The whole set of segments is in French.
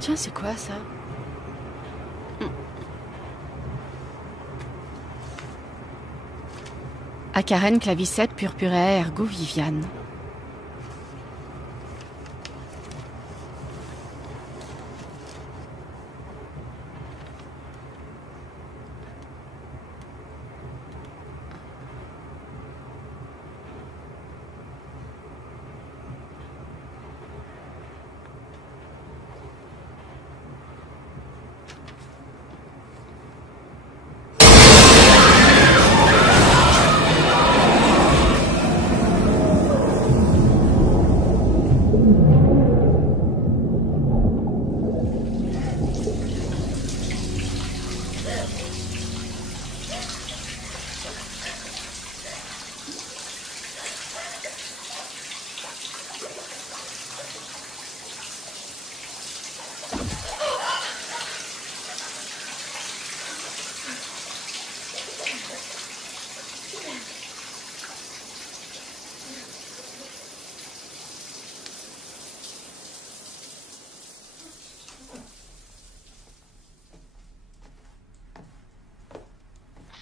Tiens, c'est quoi ça? Acaren clavicette purpurea ergo Viviane.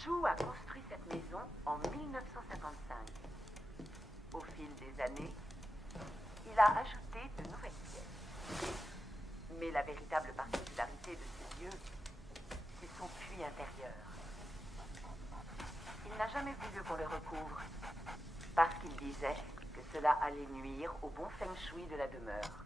Chou a construit cette maison en 1955. Au fil des années, il a ajouté de nouvelles pièces. Mais la véritable particularité de ce lieu, c'est son puits intérieur. Il n'a jamais voulu qu'on le recouvre, parce qu'il disait que cela allait nuire au bon feng shui de la demeure.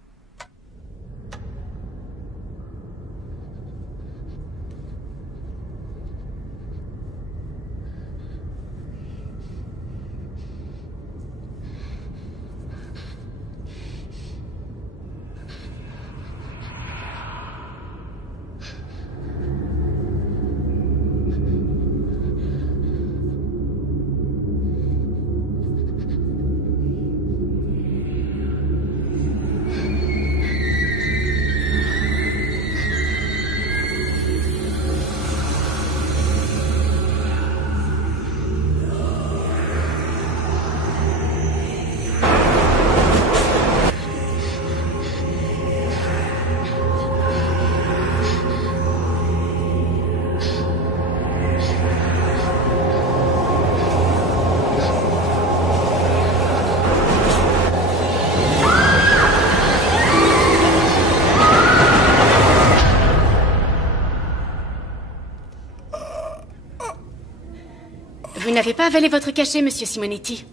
Vous n'avez pas avalé votre cachet, monsieur Simonetti?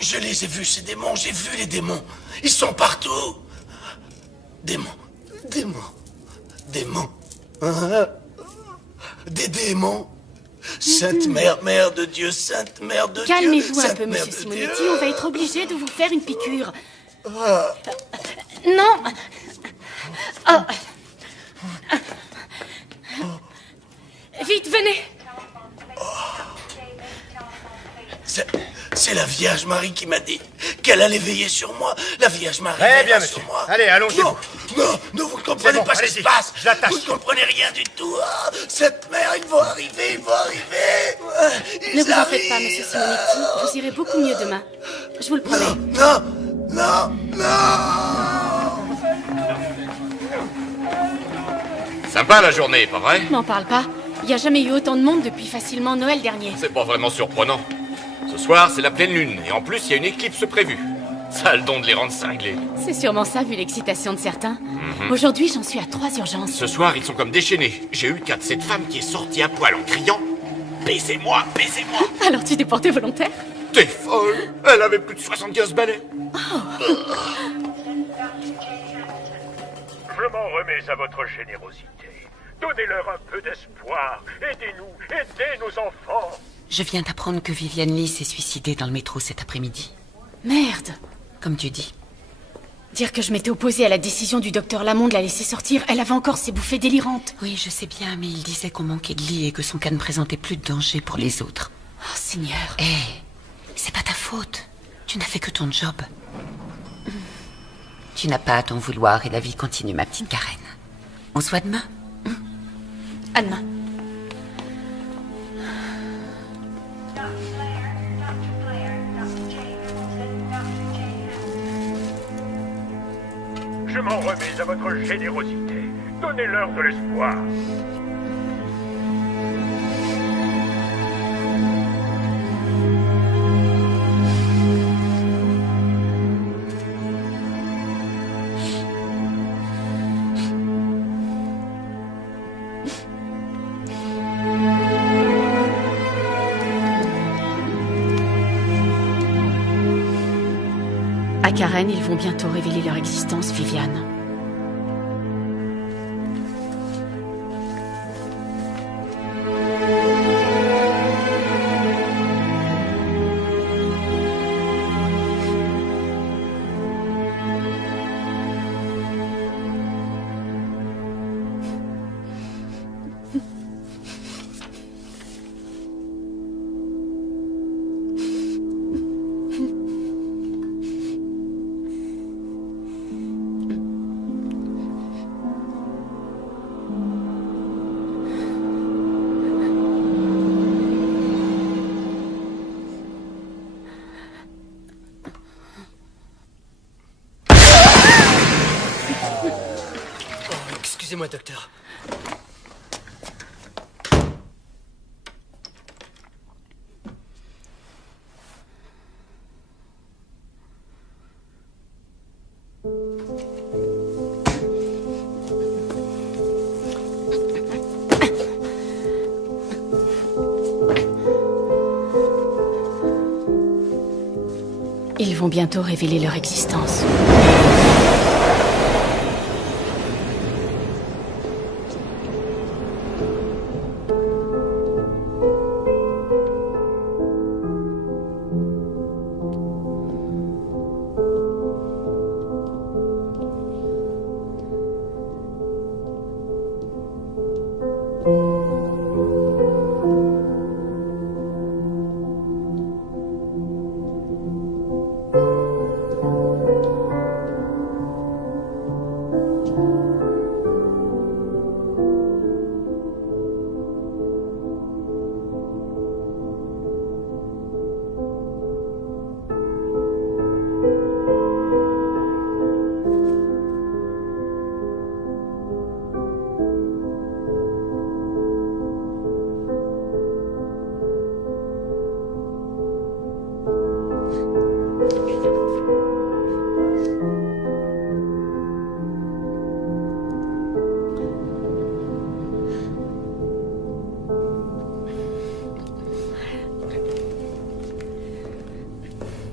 Je les ai vus, ces démons, j'ai vu les démons. Ils sont partout. Démons, démons, démons. Ah, des démons. Sainte Mère, Mère de Dieu, Sainte Mère de Dieu. Calmez-vous un Sainte peu, Mère monsieur de Simonetti. Dieu. On va être obligé de vous faire une piqûre. Ah. Non. Oh. Vite, venez. C'est la Vierge Marie qui m'a dit qu'elle allait veiller sur moi. La Vierge Marie Très bien, veillera monsieur. sur moi. Allez, allongez-vous. Non, non, non, vous ne comprenez bon, pas ce qui allez-y. se passe. Je l'attache. Vous ne comprenez rien du tout. Ah, cette mère, ils vont arriver, ils vont arriver. Ils Ne vous en arrivent. faites pas, monsieur Simonetti. Vous irez beaucoup mieux demain. Je vous le promets. Non, non, non. Sympa la journée, pas vrai? M'en parle pas. Il n'y a jamais eu autant de monde depuis facilement Noël dernier. C'est pas vraiment surprenant. Ce soir, c'est la pleine lune, et en plus, il y a une éclipse prévue. Ça a le don de les rendre cinglés. C'est sûrement ça, vu l'excitation de certains. Aujourd'hui, j'en suis à 3 urgences. Ce soir, ils sont comme déchaînés. J'ai eu le cas de cette femme qui est sortie à poil en criant « Baisez-moi, baisez-moi !» Alors tu t'es porté volontaire? T'es folle! Elle avait plus de 75 balais. Je m'en remets à votre générosité. Donnez-leur un peu d'espoir. Aidez-nous, aidez nos enfants. Je viens d'apprendre que Viviane Lee s'est suicidée dans le métro cet après-midi. Merde. Comme tu dis. Dire que je m'étais opposée à la décision du docteur Lamont de la laisser sortir, elle avait encore ses bouffées délirantes. Oui, je sais bien, mais il disait qu'on manquait de lit et que son cas ne présentait plus de danger pour les autres. Oh, Seigneur. Hé, c'est pas ta faute. Tu n'as fait que ton job. Tu n'as pas à t'en vouloir et la vie continue, ma petite Karen. On se voit demain? À demain. Je Je m'en remets à votre générosité. Donnez-leur de l'espoir. À Karen, ils vont bientôt révéler leur existence, Viviane. Excusez-moi, docteur. Ils vont bientôt révéler leur existence.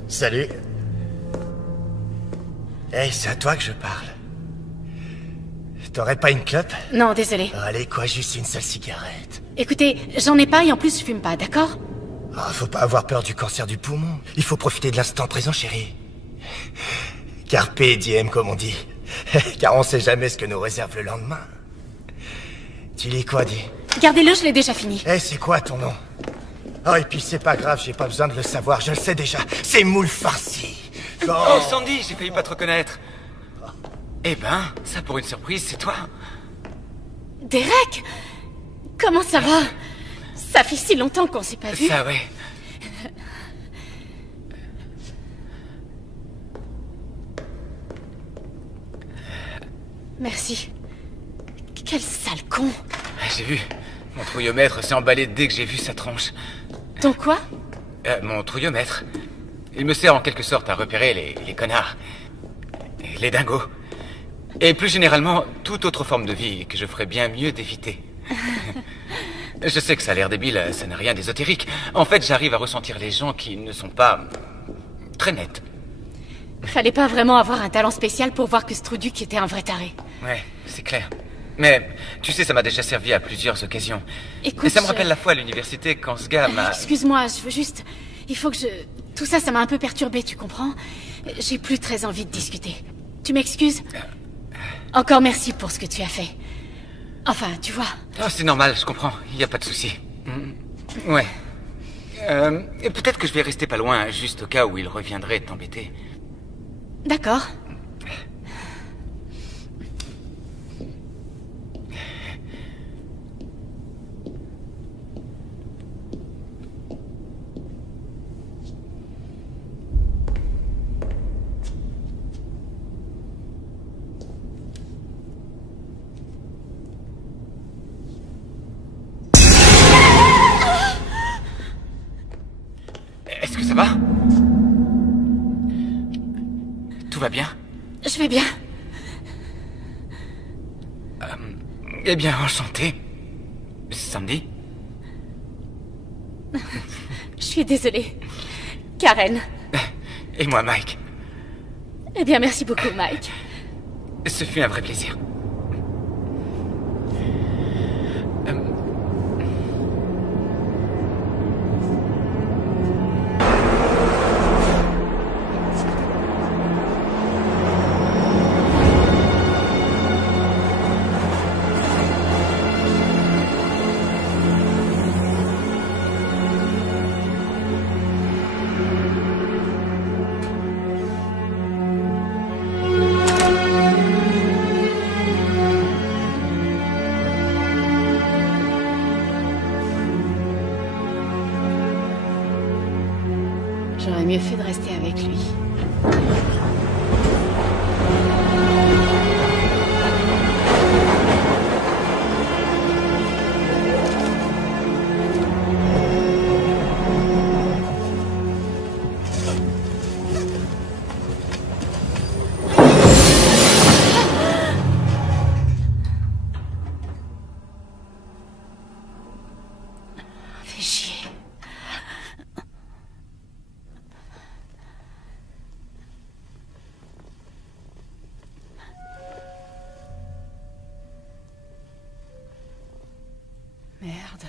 Salut. Hey, c'est à toi que je parle. T'aurais pas une clope? Non, désolé. Allez, quoi, juste une seule cigarette. Écoutez, j'en ai pas et en plus je fume pas, d'accord? Ah, faut pas avoir peur du cancer du poumon. Il faut profiter de l'instant présent, chérie. Carpe diem, comme on dit. Car on sait jamais ce que nous réserve le lendemain. Tu lis quoi, dis? Gardez-le, je l'ai déjà fini. Eh, c'est quoi ton nom? Oh, et puis c'est pas grave, j'ai pas besoin de le savoir, je le sais déjà. C'est Moule Farci. Oh, Sandy, j'ai failli pas te reconnaître. Eh ben, ça pour une surprise, c'est toi. Derek! Comment ça va? Ça fait si longtemps qu'on s'est pas vu. Ça, ouais. Merci. Quel sale con. J'ai vu. Mon trouillomètre s'est emballé dès que j'ai vu sa tronche. Ton quoi? Mon trouillomètre. Il me sert en quelque sorte à repérer les connards. Et les dingos. Et plus généralement, toute autre forme de vie que je ferais bien mieux d'éviter. Je sais que ça a l'air débile, ça n'a rien d'ésotérique. En fait, j'arrive à ressentir les gens qui ne sont pas très nets. Fallait pas vraiment avoir un talent spécial pour voir que Struduc était un vrai taré. Ouais, c'est clair. Mais, tu sais, ça m'a déjà servi à plusieurs occasions. Écoute, et ça me rappelle la fois à l'université quand ce gars m'a... Excuse-moi, je veux juste... Il faut que je... Tout ça, ça m'a un peu perturbé, tu comprends? J'ai plus très envie de discuter. Tu m'excuses? Encore merci pour ce que tu as fait. Enfin, tu vois... Oh, c'est normal, je comprends. Il n'y a pas de souci. Ouais. Et peut-être que je vais rester pas loin, juste au cas où il reviendrait t'embêter. D'accord. vas bien? Je vais bien. Eh bien, enchanté. Sandy? Je suis désolée. Karen. Et moi, Mike. Eh bien, merci beaucoup, Mike. Ce fut un vrai plaisir. J'aurais mieux fait de rester avec lui. Fais chier. Merde.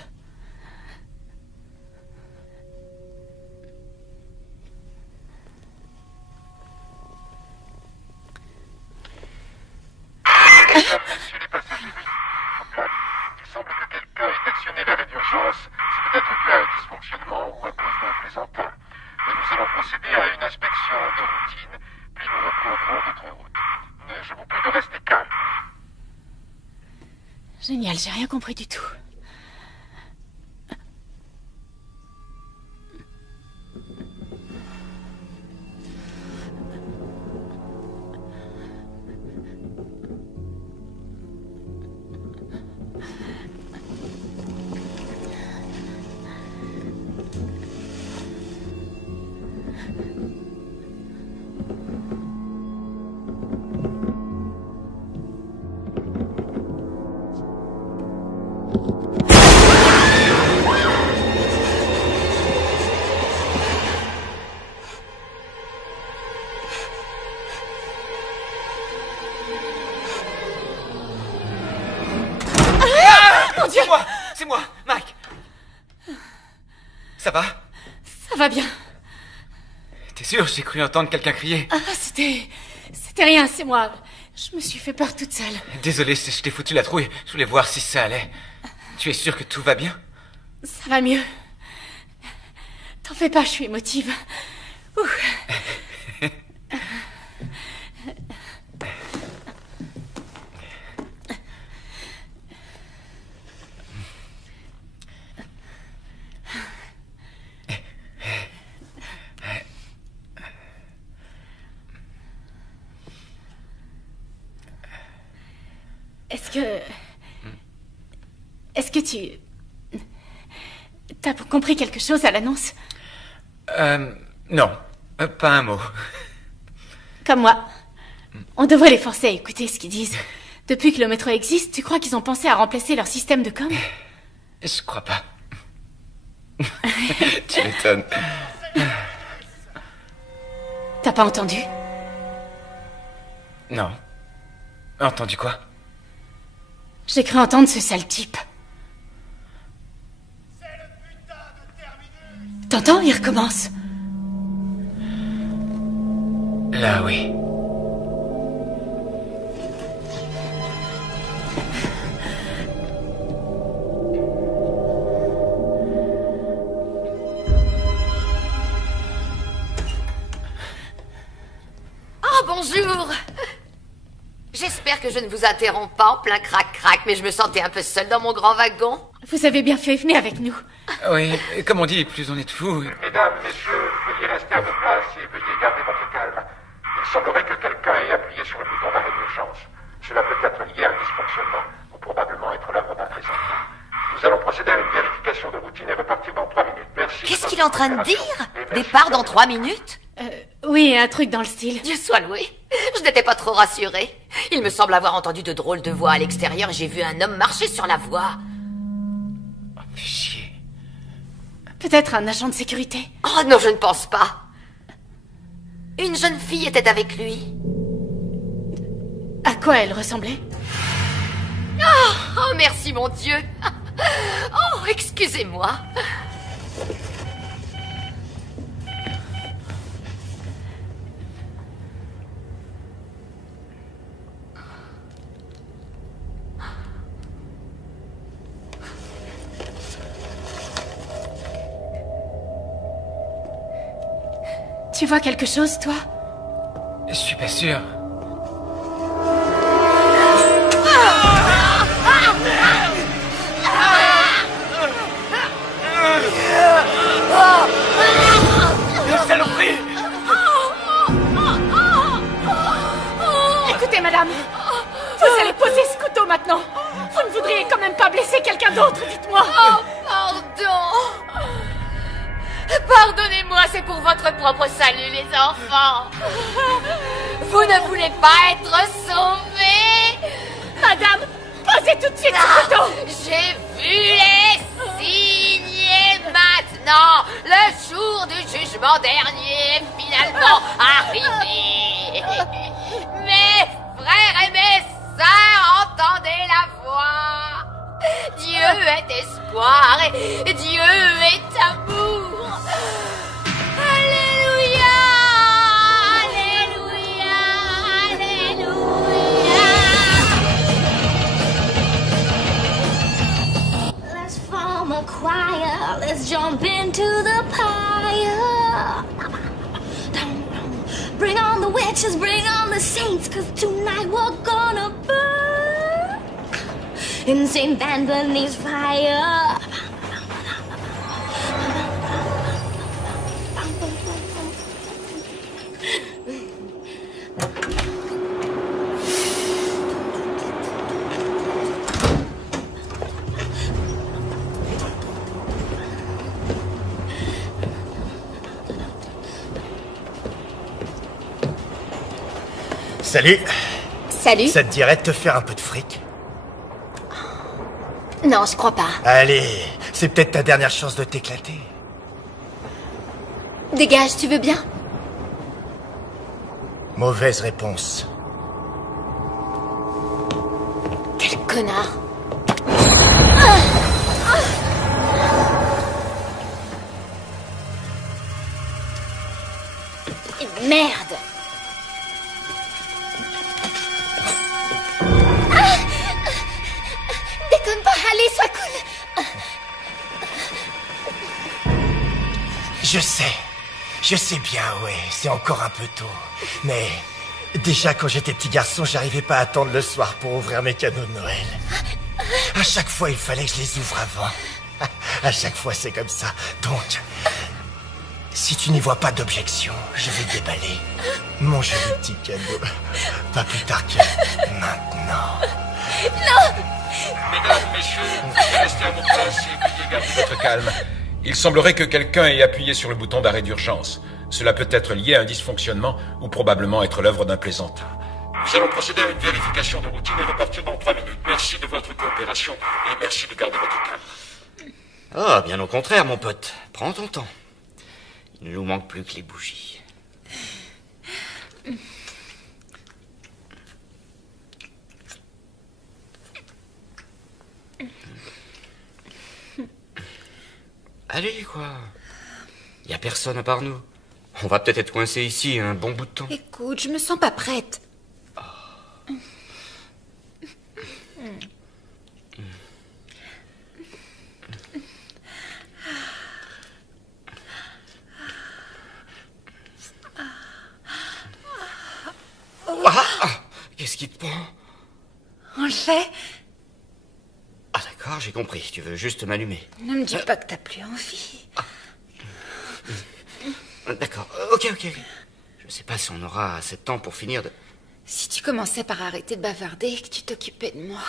Messieurs les passagers, il semble que quelqu'un ait actionné l'arrêt d'urgence. C'est peut-être dû à un dysfonctionnement ou à cause d'un plaisantin. Mais nous allons procéder à une inspection de routine, puis nous reprendrons notre route. Je vous prie de rester calme. Génial, j'ai rien compris du tout. C'est moi, Mike. Ça va? Ça va bien. T'es sûr? J'ai cru entendre quelqu'un crier. Ah, c'était rien, c'est moi. Je me suis fait peur toute seule. Désolé, je t'ai foutu la trouille. Je voulais voir si ça allait. Tu es sûr que tout va bien? Ça va mieux. T'en fais pas, je suis émotive. Ouh. Est-ce que tu... T'as compris quelque chose à l'annonce? Non. Pas un mot. Comme moi. On devrait les forcer à écouter ce qu'ils disent. Depuis que le métro existe, tu crois qu'ils ont pensé à remplacer leur système de com? Je crois pas. Tu m'étonnes. T'as pas entendu? Non. Entendu quoi? J'ai cru entendre ce sale type. T'entends? Il recommence. Là, oui. Oh, bonjour! J'espère que je ne vous interromps pas en plein crac-crac, mais je me sentais un peu seule dans mon grand wagon. Vous avez bien fait, venez avec nous. Oui, comme on dit, plus on est de fous. Mesdames, messieurs, veuillez rester à vos places et veuillez garder votre calme. Il semblerait que quelqu'un ait appuyé sur le bouton d'arrêt d'urgence. Cela peut être lié à un dysfonctionnement, ou probablement être l'œuvre d'un plaisantin. Nous allons procéder à une vérification de routine et repartir dans 3 minutes. Merci. Qu'est-ce qu'il est en train de dire? Départ dans 3 minutes? Oui, un truc dans le style. Dieu soit loué. Je n'étais pas trop rassurée. Il me semble avoir entendu de drôles de voix à l'extérieur et j'ai vu un homme marcher sur la voie. Oh, fais chier. Peut-être un agent de sécurité. Oh non, je ne pense pas. Une jeune fille était avec lui. À quoi elle ressemblait? Oh, merci mon Dieu. Oh, excusez-moi. Tu vois quelque chose, toi? Je suis pas sûr. Saloperie! Écoutez, madame, vous allez poser ce couteau maintenant. Vous ne voudriez quand même pas blesser quelqu'un d'autre, dites-moi. Oh, pardon. Pardonnez-moi, c'est pour votre propre salut, les enfants. Vous ne voulez pas être sauvés? Madame, posez tout de suite ce couteau. J'ai vu les signes et maintenant, le jour du jugement dernier est finalement arrivé. Mes frères et mes sœurs, entendez la voix. Dieu est espoir et Dieu est amour. Alléluia, Alléluia, Alléluia. Let's form a choir, let's jump into the pyre. Bring on the witches, bring on the saints, 'cause tonight we're gonna burn in St. Anthony's fire. Salut. Salut. Ça te dirait de te faire un peu de fric? Non, je crois pas. Allez, c'est peut-être ta dernière chance de t'éclater. Dégage, tu veux bien? Mauvaise réponse. Quel connard. Merde. Déconne pas, allez, sois cool. Je sais bien, ouais, c'est encore un peu tôt. Mais déjà quand j'étais petit garçon, j'arrivais pas à attendre le soir pour ouvrir mes cadeaux de Noël. À chaque fois, il fallait que je les ouvre avant. À chaque fois, c'est comme ça. Donc, si tu n'y vois pas d'objection, je vais déballer mon joli petit cadeau. Pas plus tard que maintenant. Mesdames, messieurs, restez à vos places et veuillez garder votre calme. Il semblerait que quelqu'un ait appuyé sur le bouton d'arrêt d'urgence. Cela peut être lié à un dysfonctionnement ou probablement être l'œuvre d'un plaisantin. Nous allons procéder à une vérification de routine et repartir dans 3 minutes. Merci de votre coopération et merci de garder votre calme. Ah, bien au contraire, mon pote. Prends ton temps. Il ne nous manque plus que les bougies. Allez, quoi. Y a personne à part nous. On va peut-être être coincés ici un bon bout de temps. Écoute, je me sens pas prête. Qu'est-ce qui te prend? On le fait? Ah d'accord, j'ai compris. Tu veux juste m'allumer. Ne me dis pas que t'as plus envie. D'accord, ok. Je sais pas si on aura assez de temps pour finir de... Si tu commençais par arrêter de bavarder et que tu t'occupais de moi.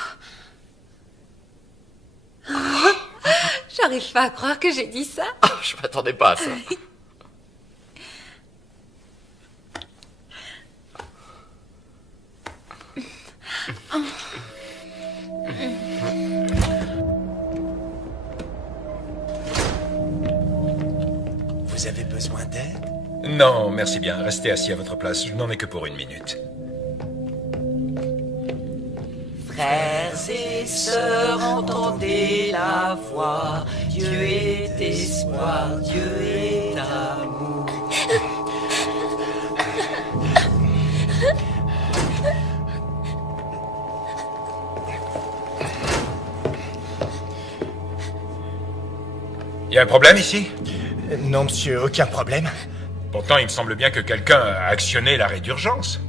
J'arrive pas à croire que j'ai dit ça. Je m'attendais pas à ça. avez besoin d'aide? Non, merci bien. Restez assis à votre place. Je n'en ai que pour 1 minute. Frères et sœurs, entendez la voix. Dieu est espoir, Dieu est amour. Y a un problème ici? Non, monsieur, aucun problème. Pourtant, il me semble bien que quelqu'un a actionné l'arrêt d'urgence.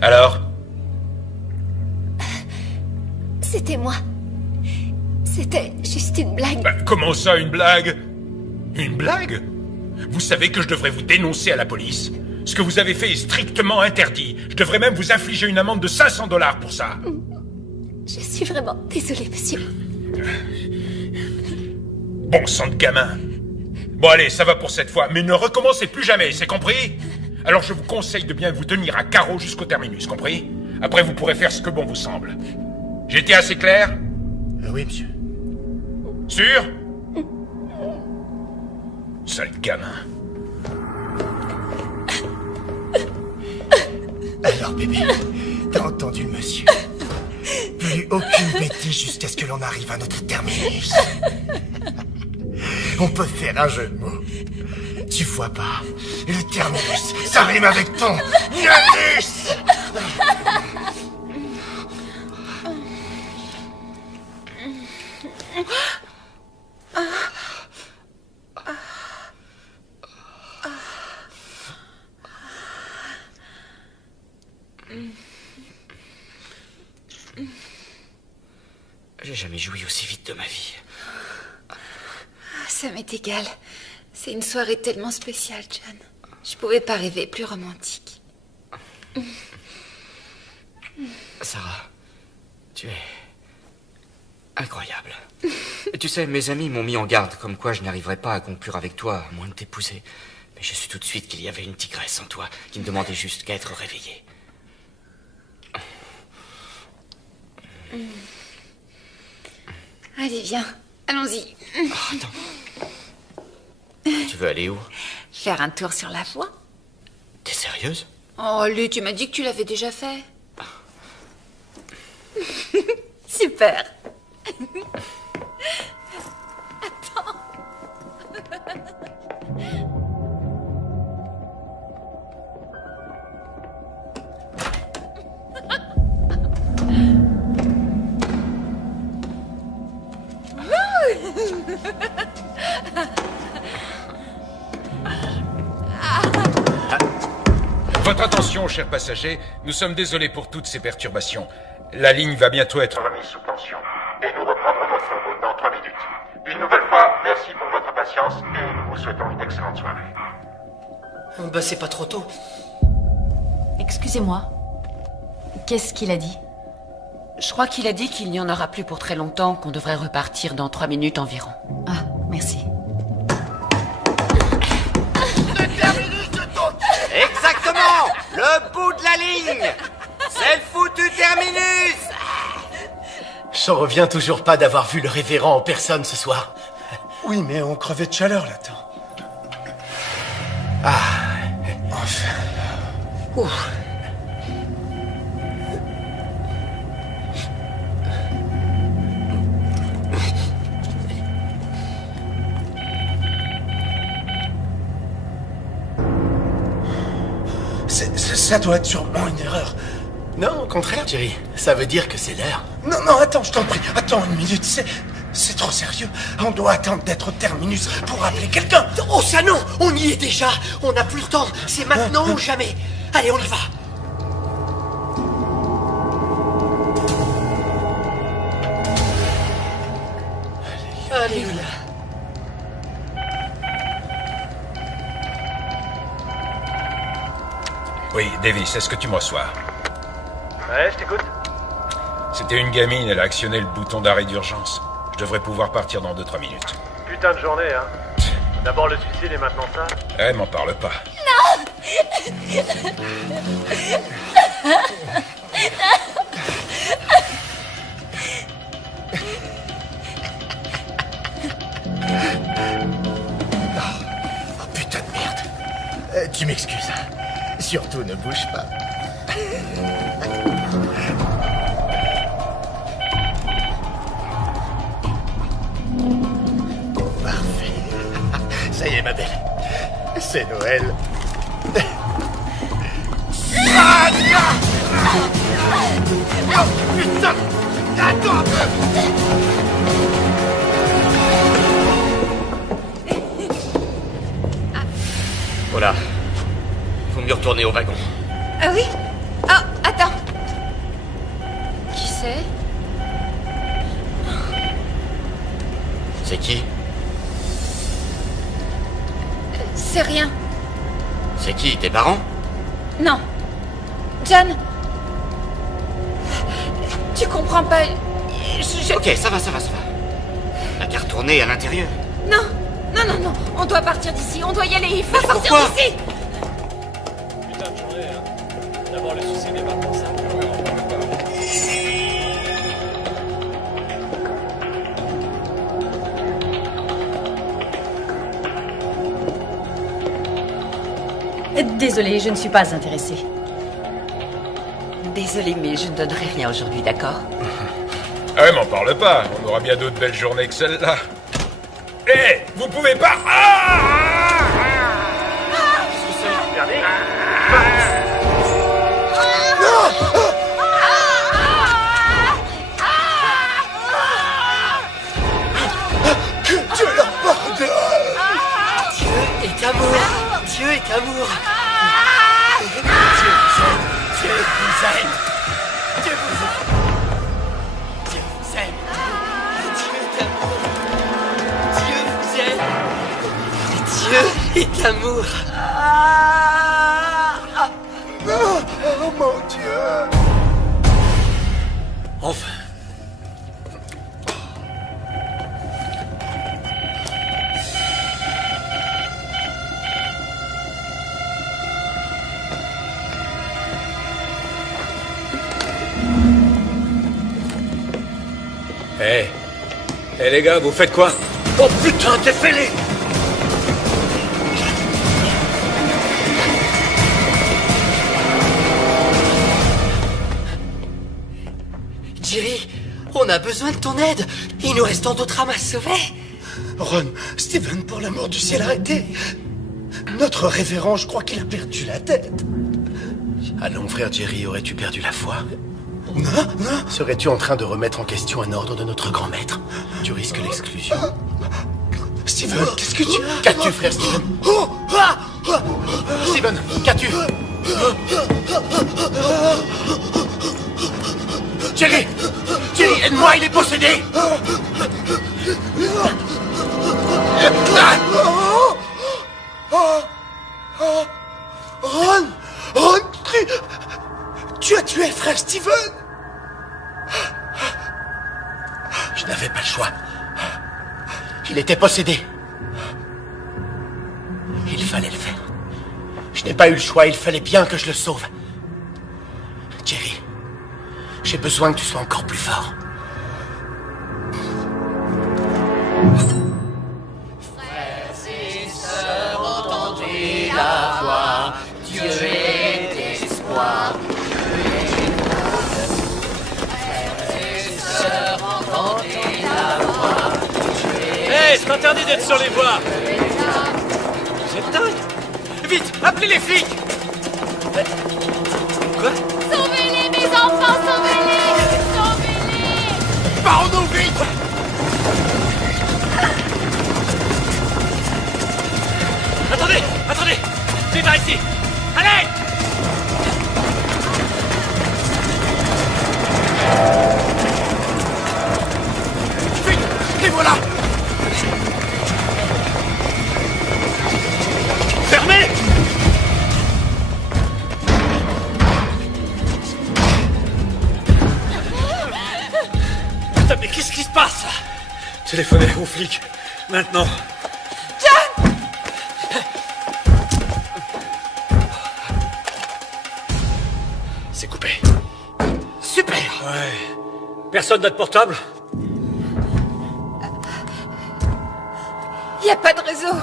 Alors? C'était moi. C'était juste une blague. Comment ça, une blague? Une blague? Vous savez que je devrais vous dénoncer à la police. Ce que vous avez fait est strictement interdit. Je devrais même vous infliger une amende de 500 $ pour ça. Je suis vraiment désolée, monsieur. Bon sang de gamin. Bon allez, ça va pour cette fois, mais ne recommencez plus jamais, c'est compris? Alors je vous conseille de bien vous tenir à carreau jusqu'au terminus, compris? Après vous pourrez faire ce que bon vous semble. J'ai été assez clair? Oui, monsieur. Sûr? Sale gamin. Alors bébé, t'as entendu le monsieur? Plus aucune bêtise jusqu'à ce que l'on arrive à notre terminus. On peut faire un jeu de mots. Tu vois pas, le terminus, ça rime avec ton anus. J'ai jamais joui aussi vite de ma vie. Ça m'est égal. C'est une soirée tellement spéciale, John. Je pouvais pas rêver plus romantique. Sarah, tu es incroyable. Tu sais, mes amis m'ont mis en garde, comme quoi je n'arriverais pas à conclure avec toi, à moins de t'épouser. Mais je suis tout de suite qu'il y avait une tigresse en toi, qui ne demandait juste qu'à être réveillée. Allez, viens. Allons-y. Oh, attends. Tu veux aller où? Faire un tour sur la voie. T'es sérieuse? Oh, Lu, tu m'as dit que tu l'avais déjà fait. Super. Attends. Votre attention, chers passagers, nous sommes désolés pour toutes ces perturbations. La ligne va bientôt être remise sous tension. Et nous reprendrons notre route dans 3 minutes. Une nouvelle fois, merci pour votre patience et nous vous souhaitons une excellente soirée. Bah c'est pas trop tôt. Excusez-moi. Qu'est-ce qu'il a dit? Je crois qu'il a dit qu'il n'y en aura plus pour très longtemps, qu'on devrait repartir dans 3 minutes environ. Ah, merci. Exactement! Le bout de la ligne! C'est le foutu terminus! J'en reviens toujours pas d'avoir vu le révérend en personne ce soir. Oui, mais on crevait de chaleur là-dedans. Ah, enfin. Ouf. Ça doit être sûrement une erreur. Non, au contraire, Jerry. Ça veut dire que c'est l'heure. Non, non, attends, je t'en prie. Attends 1 minute, c'est trop sérieux. On doit attendre d'être au terminus pour appeler quelqu'un. Oh, ça non! On y est déjà! On n'a plus le temps! C'est maintenant ou jamais! Allez, on y va! Alléluia! Oui, Davis, est-ce que tu me reçois? Ouais, je t'écoute. C'était une gamine, elle a actionné le bouton d'arrêt d'urgence. Je devrais pouvoir partir dans 2-3 minutes. Putain de journée, hein. D'abord le suicide et maintenant ça. Eh, m'en parle pas. Tu m'excuses. Surtout ne bouge pas. Parfait. Ça y est, ma belle. C'est Noël. Ah, oh, putain! Attends un peu! Voilà. Faut mieux retourner au wagon. Ah oui? Ah, attends. Qui c'est? C'est qui? C'est rien. C'est qui? Tes parents? Non. John. Tu comprends pas. Ok, ça va. T'as qu'à retourner à l'intérieur. Non. On doit partir d'ici. On doit y aller. Il faut sortir pourquoi d'ici. Putain de journée, hein. D'abord le suicide et maintenant ça. Désolée, je ne suis pas intéressée. Désolée, mais je ne donnerai rien aujourd'hui, d'accord? Ah ouais, m'en parle pas. On aura bien d'autres belles journées que celle-là. Hé, vous pouvez pas... Que Dieu leur pardonne! Dieu est amour. Dieu est amour. Dieu vous aime. Dieu vous aime. Dieu est amour. Dieu vous aime. Dieu est amour. Oh mon Dieu! Enfin. Hé les gars, vous faites quoi? Oh putain, t'es fêlé! Jerry, on a besoin de ton aide. Il nous reste tant d'autres âmes à sauver. Ron, Steven, pour l'amour du ciel, arrêtez! Notre révérend, je crois qu'il a perdu la tête. Allons, frère Jerry, aurais-tu perdu la foi? Non. Serais-tu en train de remettre en question un ordre de notre grand maître? Tu risques l'exclusion. Steven, qu'est-ce que tu as? Qu'as-tu, frère Steven? Steven, qu'as-tu? Jerry, aide-moi, il est possédé! Ron, tu as tué frère Steven! Je n'avais pas le choix. Il était possédé. Il fallait le faire. Je n'ai pas eu le choix, il fallait bien que je le sauve. Jerry, j'ai besoin que tu sois encore plus fort. Frères et sœurs, entendez la voix. Dieu est espoir. Hé, c'est interdit d'être sur les voies. C'est dingue. Vite, appelez les flics. Quoi? Sauvez-les, mes enfants, sauvez-les! Sauvez-les! Pardon, vite! Attendez! C'est par ici. Allez! Vite! Les voilà! Fermez! Putain, mais qu'est-ce qui se passe là? Téléphonez aux flics. Maintenant. John! C'est coupé. Super! Ouais. Personne n'a de portable? Y a pas de réseau.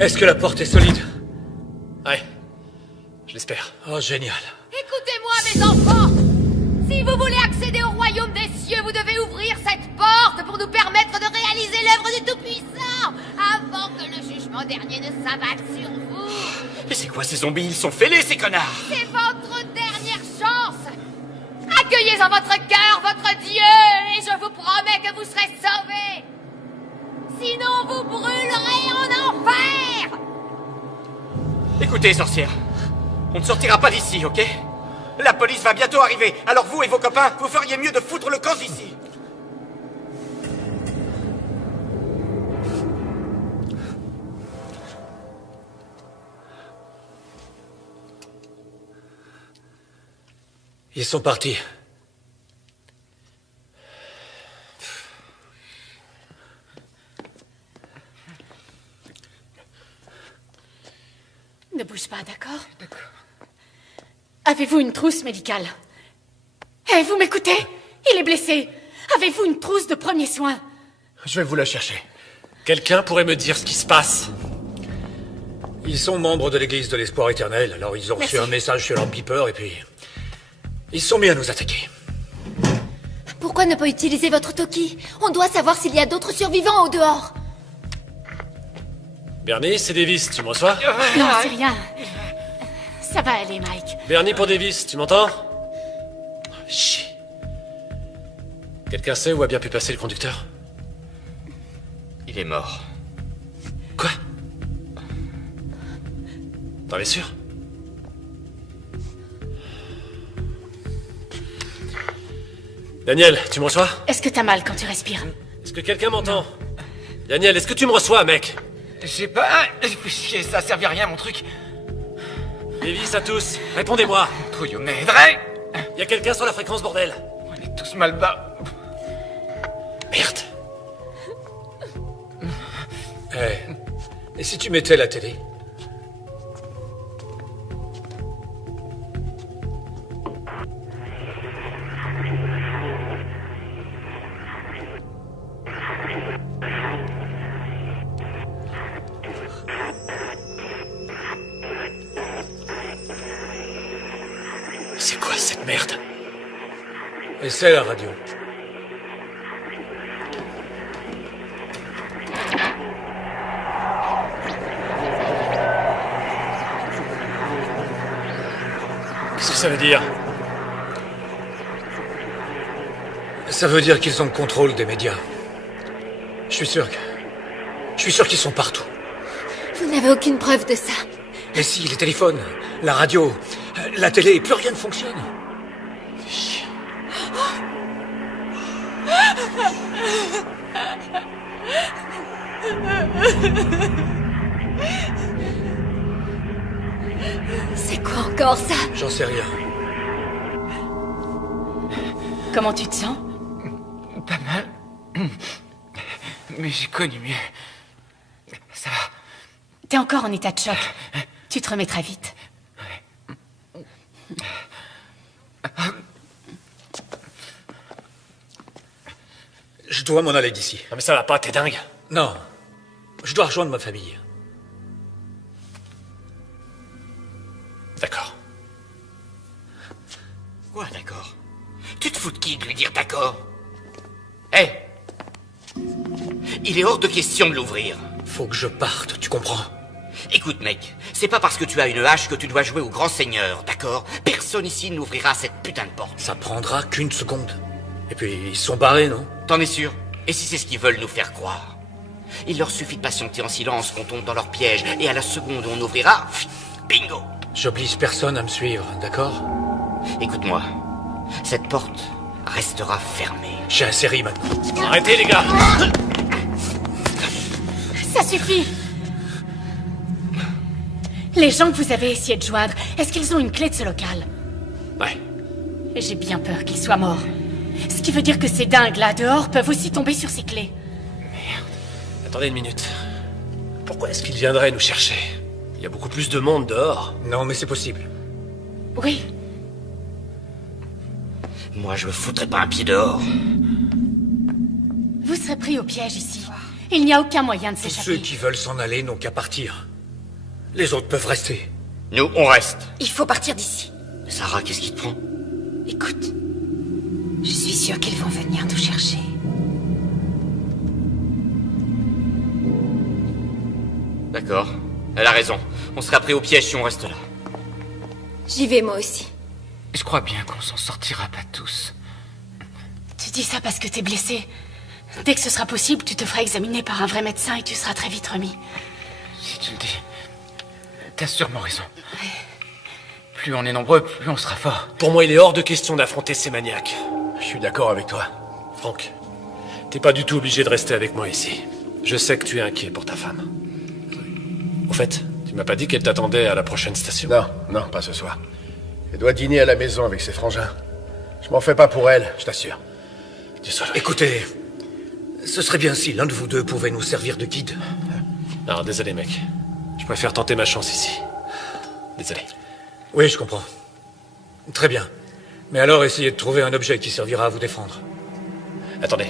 Est-ce que la porte est solide? Ouais. Je l'espère. Oh, génial. Écoutez-moi, mes enfants. Si vous voulez accéder au royaume des cieux, vous devez ouvrir cette porte pour nous permettre de réaliser l'œuvre du Tout-Puissant avant que le jugement dernier ne s'abatte sur vous. Mais c'est quoi ces zombies? Ils sont fêlés, ces connards! C'est votre dernière chance. Accueillez en votre cœur votre Dieu et je vous promets que vous serez sauvés. Sinon, vous brûlerez en enfer. Écoutez, sorcière, on ne sortira pas d'ici, ok? La police va bientôt arriver, alors vous et vos copains, vous feriez mieux de foutre le camp d'ici. Ils sont partis. Ne bouge pas, d'accord? D'accord. Avez-vous une trousse médicale? Eh, vous m'écoutez? Il est blessé. Avez-vous une trousse de premiers soins? Je vais vous la chercher. Quelqu'un pourrait me dire ce qui se passe? Ils sont membres de l'église de l'espoir éternel, alors ils ont reçu un message sur leur beeper et puis... ils sont mis à nous attaquer. Pourquoi ne pas utiliser votre Toki? On doit savoir s'il y a d'autres survivants au dehors. Bernie, c'est Davis, tu me reçois? Non, c'est rien. Ça va aller, Mike. Bernie pour Davis, tu m'entends? Chut. Quelqu'un sait où a bien pu passer le conducteur? Il est mort. Quoi? T'en es sûr? Daniel, tu me reçois? Est-ce que t'as mal quand tu respires? Est-ce que quelqu'un m'entend? Daniel, est-ce que tu me reçois, mec? J'ai pas... Chier, ça servait à rien, mon truc. Davis à tous, répondez-moi. Trouillou, m'aiderait. Y a quelqu'un sur la fréquence, bordel? On est tous mal bas. Merde. Et si tu mettais la télé? C'est quoi cette merde? Et c'est la radio. Qu'est-ce que ça veut dire? Ça veut dire qu'ils ont le contrôle des médias. Je suis sûr qu'ils sont partout. Vous n'avez aucune preuve de ça. Mais si, les téléphones, la radio, la télé, plus rien ne fonctionne. C'est quoi encore ça? J'en sais rien. Comment tu te sens? Pas mal. Mais j'ai connu mieux. Ça va. T'es encore en état de choc. Tu te remets très vite. Je dois m'en aller d'ici. Non mais ça va pas, t'es dingue? Non. Je dois rejoindre ma famille. D'accord. Quoi, d'accord? Tu te fous de qui de lui dire d'accord? Hé! Il est hors de question de l'ouvrir. Faut que je parte, tu comprends? Écoute, mec, c'est pas parce que tu as une hache que tu dois jouer au grand seigneur, d'accord? Personne ici n'ouvrira cette putain de porte. Ça prendra qu'une seconde. Et puis, ils sont barrés, non? T'en es sûr? Et si c'est ce qu'ils veulent nous faire croire? Il leur suffit de patienter en silence qu'on tombe dans leur piège, et à la seconde où on ouvrira, bingo! J'oblige personne à me suivre, d'accord? Écoute-moi, cette porte restera fermée. J'ai un série maintenant. Arrêtez, les gars! Ça suffit! Les gens que vous avez essayé de joindre, est-ce qu'ils ont une clé de ce local? Ouais. Et j'ai bien peur qu'ils soient morts. Ce qui veut dire que ces dingues-là dehors peuvent aussi tomber sur ces clés. Merde. Attendez une minute. Pourquoi est-ce qu'ils viendraient nous chercher? Il y a beaucoup plus de monde dehors. Non, mais c'est possible. Oui. Moi, je me foutrais pas un pied dehors. Vous serez pris au piège ici. Il n'y a aucun moyen de Tous s'échapper. ceux qui veulent s'en aller n'ont qu'à partir. Les autres peuvent rester. Nous, on reste. Il faut partir d'ici. Sarah, qu'est-ce qui te prend? Écoute, je suis sûre qu'ils vont venir nous chercher. D'accord. Elle a raison. On sera pris au piège si on reste là. J'y vais moi aussi. Je crois bien qu'on s'en sortira pas tous. Tu dis ça parce que t'es blessé. Dès que ce sera possible, tu te feras examiner par un vrai médecin et tu seras très vite remis. Si tu le dis, t'as sûrement raison. Plus on est nombreux, plus on sera fort. Pour moi, il est hors de question d'affronter ces maniaques. Je suis d'accord avec toi. Franck, t'es pas du tout obligé de rester avec moi ici. Je sais que tu es inquiet pour ta femme. Au fait, tu m'as pas dit qu'elle t'attendait à la prochaine station? Non, pas ce soir. Elle doit dîner à la maison avec ses frangins. Je m'en fais pas pour elle, je t'assure. Désolé. Écoutez, ce serait bien si l'un de vous deux pouvait nous servir de guide. Non, désolé mec. Je préfère tenter ma chance ici. Désolé. Oui, je comprends. Très bien. Mais alors essayez de trouver un objet qui servira à vous défendre. Attendez.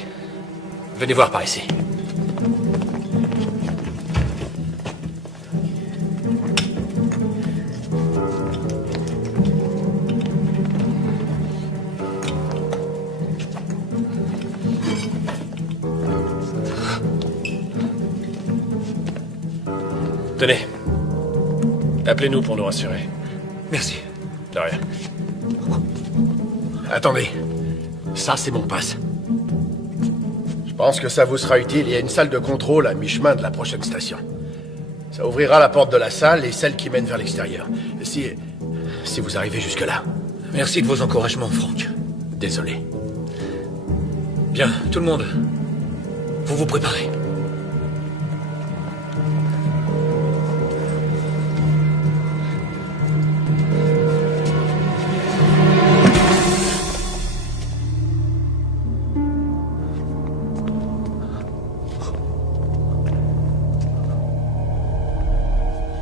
Venez voir par ici. Tenez. Appelez-nous pour nous rassurer. Merci. De rien. Attendez. Ça, c'est mon passe. Je pense que ça vous sera utile. Il y a une salle de contrôle à mi-chemin de la prochaine station. Ça ouvrira la porte de la salle et celle qui mène vers l'extérieur. Si vous arrivez jusque-là. Merci de vos encouragements, Franck. Désolé. Bien, tout le monde. Vous vous préparez.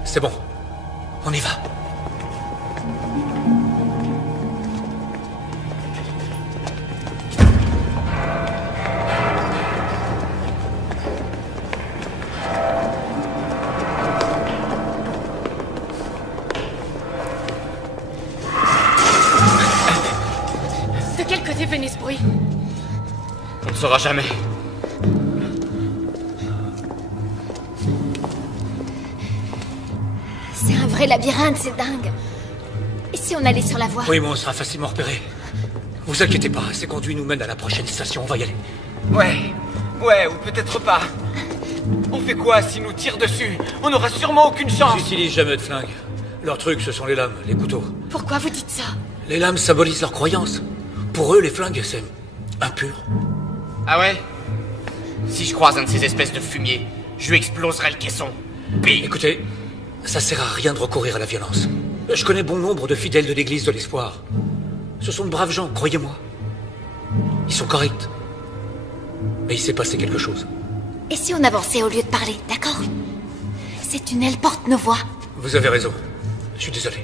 C'est bon. On y va. De quel côté venait ce bruit? On ne saura jamais. C'est un vrai labyrinthe, c'est dingue. Et si on allait sur la voie? Oui, mais on sera facilement repéré. Vous inquiétez pas, ces conduits nous mènent à la prochaine station, on va y aller. Ouais, ou peut-être pas. On fait quoi s'ils nous tirent dessus? On n'aura sûrement aucune chance. Ils n'utilisent jamais de flingue. Leur truc, ce sont les lames, les couteaux. Pourquoi vous dites ça? Les lames symbolisent leur croyance. Pour eux, les flingues, c'est impur. Ah ouais? Si je croise un de ces espèces de fumiers, je lui exploserai le caisson. Bing! Écoutez, ça sert à rien de recourir à la violence. Je connais bon nombre de fidèles de l'église de l'espoir. Ce sont de braves gens, croyez-moi. Ils sont corrects. Mais il s'est passé quelque chose. Et si on avançait au lieu de parler, d'accord? Ces tunnels portent nos voix. Vous avez raison. Je suis désolé.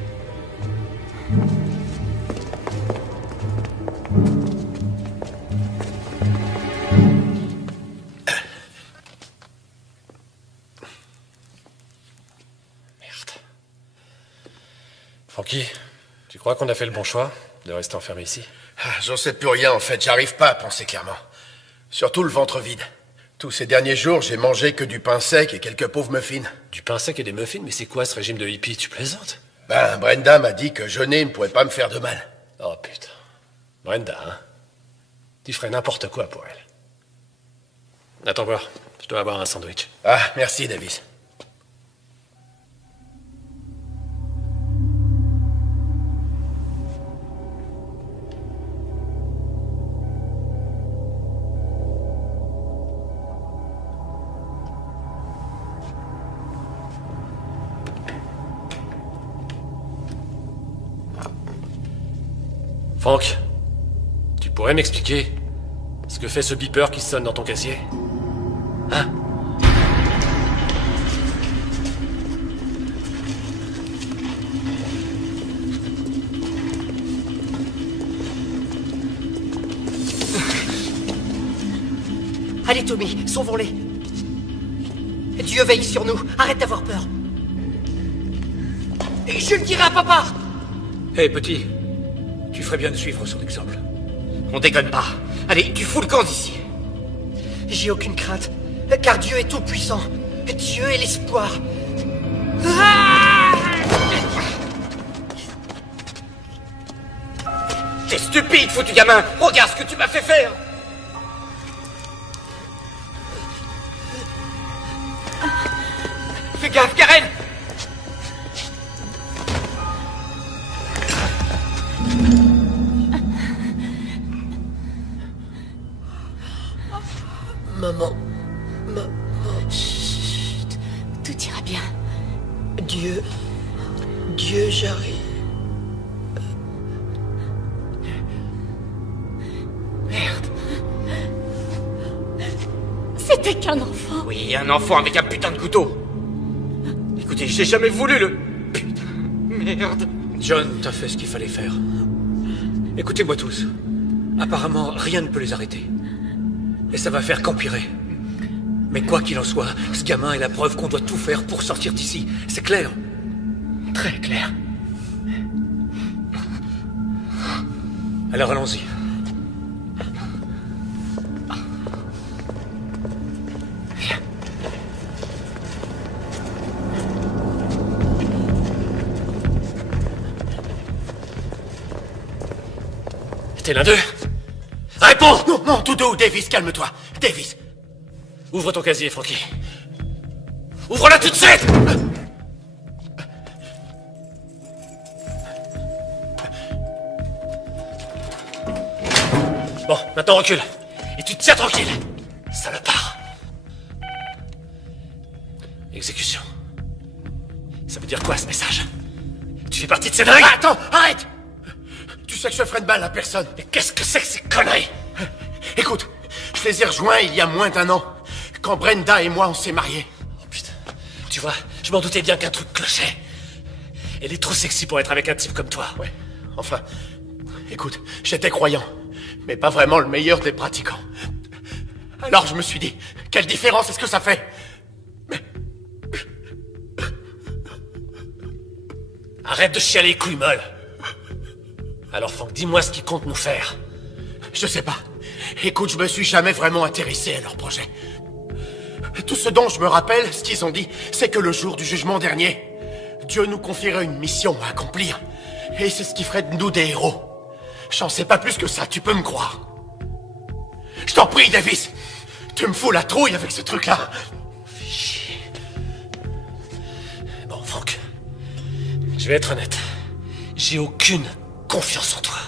Francky, tu crois qu'on a fait le bon choix de rester enfermé ici? J'en sais plus rien en fait, j'arrive pas à penser clairement. Surtout le ventre vide. Tous ces derniers jours, j'ai mangé que du pain sec et quelques pauvres muffins. Du pain sec et des muffins? Mais c'est quoi ce régime de hippie? Tu plaisantes? Ben, Brenda m'a dit que jeûner ne pourrait pas me faire de mal. Oh putain. Brenda, hein? Tu ferais n'importe quoi pour elle. Attends voir, je dois avoir un sandwich. Ah, merci Davis. Franck, tu pourrais m'expliquer ce que fait ce beeper qui sonne dans ton casier? Hein? Allez, Tommy, sauvons-les. Dieu veille sur nous. Arrête d'avoir peur. Et je le dirai à papa. Hé, petit, tu ferais bien de suivre son exemple. On déconne pas. Allez, tu fous le camp d'ici. J'ai aucune crainte, car Dieu est tout-puissant. Dieu est l'espoir. T'es stupide, foutu gamin. Regarde ce que tu m'as fait faire. Fais gaffe, Karen. Maman. Chut. Tout ira bien. Dieu, j'arrive. Merde. C'était qu'un enfant. Oui, un enfant avec un putain de couteau. Écoutez, j'ai jamais voulu le... Putain, merde. John, t'as fait ce qu'il fallait faire. Écoutez-moi tous. Apparemment, rien ne peut les arrêter. Et ça va faire qu'empirer. Mais quoi qu'il en soit, ce gamin est la preuve qu'on doit tout faire pour sortir d'ici. C'est clair? Très clair. Alors allons-y. T'es l'un d'eux? Réponds! Non, non, tout doux, Davis, calme-toi. Davis. Ouvre ton casier, Frankie. Ouvre-la tout de suite! Bon, maintenant recule. Et tu te tiens tranquille. Salopard. Exécution. Ça veut dire quoi, ce message? Tu fais partie de ces dingues? Attends, arrête! Tu sais que je ferai de mal à personne. Mais qu'est-ce que c'est que ces conneries? Écoute, je les ai rejoints il y a moins d'1 an, quand Brenda et moi on s'est mariés. Oh putain, tu vois, je m'en doutais bien qu'un truc clochait. Elle est trop sexy pour être avec un type comme toi. Ouais, enfin, écoute, j'étais croyant, mais pas vraiment le meilleur des pratiquants. Alors je me suis dit, quelle différence est-ce que ça fait? Arrête de chialer les couilles molles. Alors Franck, dis-moi ce qu'ils comptent nous faire. Je sais pas. Écoute, je me suis jamais vraiment intéressé à leur projet. Tout ce dont je me rappelle, ce qu'ils ont dit, c'est que le jour du jugement dernier, Dieu nous confierait une mission à accomplir. Et c'est ce qui ferait de nous des héros. J'en sais pas plus que ça, tu peux me croire. Je t'en prie, Davis. Tu me fous la trouille avec ce truc-là. Fais chier. Bon, Franck, je vais être honnête. J'ai aucune confiance en toi.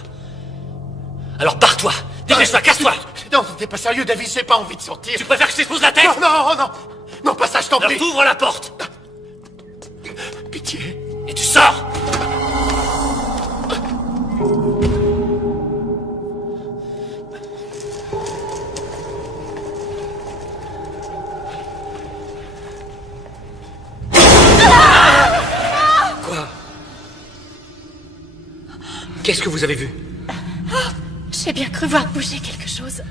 Alors barre-toi. Dépêche-toi, casse-toi. Non, t'es pas sérieux, Davis, j'ai pas envie de sortir. Tu préfères que je t'expose la tête? Non, non, pas ça, je t'en prie. Alors t'ouvres la porte. Pitié. Et tu sors. Quoi? Qu'est-ce que vous avez vu? J'ai bien cru voir bouger quelque chose.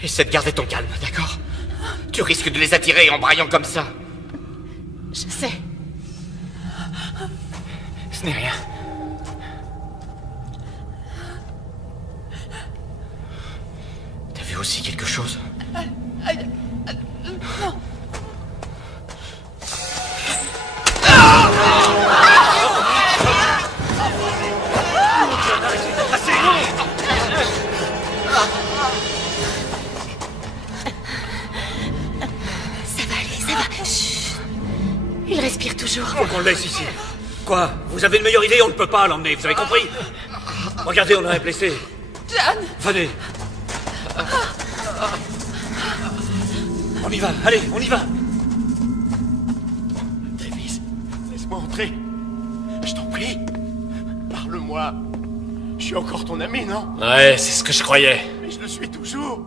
Essaie de garder ton calme, d'accord? Tu risques de les attirer en braillant comme ça. Je sais. Ce n'est rien. T'as vu aussi quelque chose? Non. Il respire toujours. Faut qu'on le laisse ici. Quoi? Vous avez une meilleure idée? On ne peut pas l'emmener, vous avez compris? Regardez, on a un blessé. John! Venez. On y va, allez, on y va. Davis, laisse-moi entrer. Je t'en prie. Parle-moi. Je suis encore ton ami, non? Ouais, c'est ce que je croyais. Mais je le suis toujours.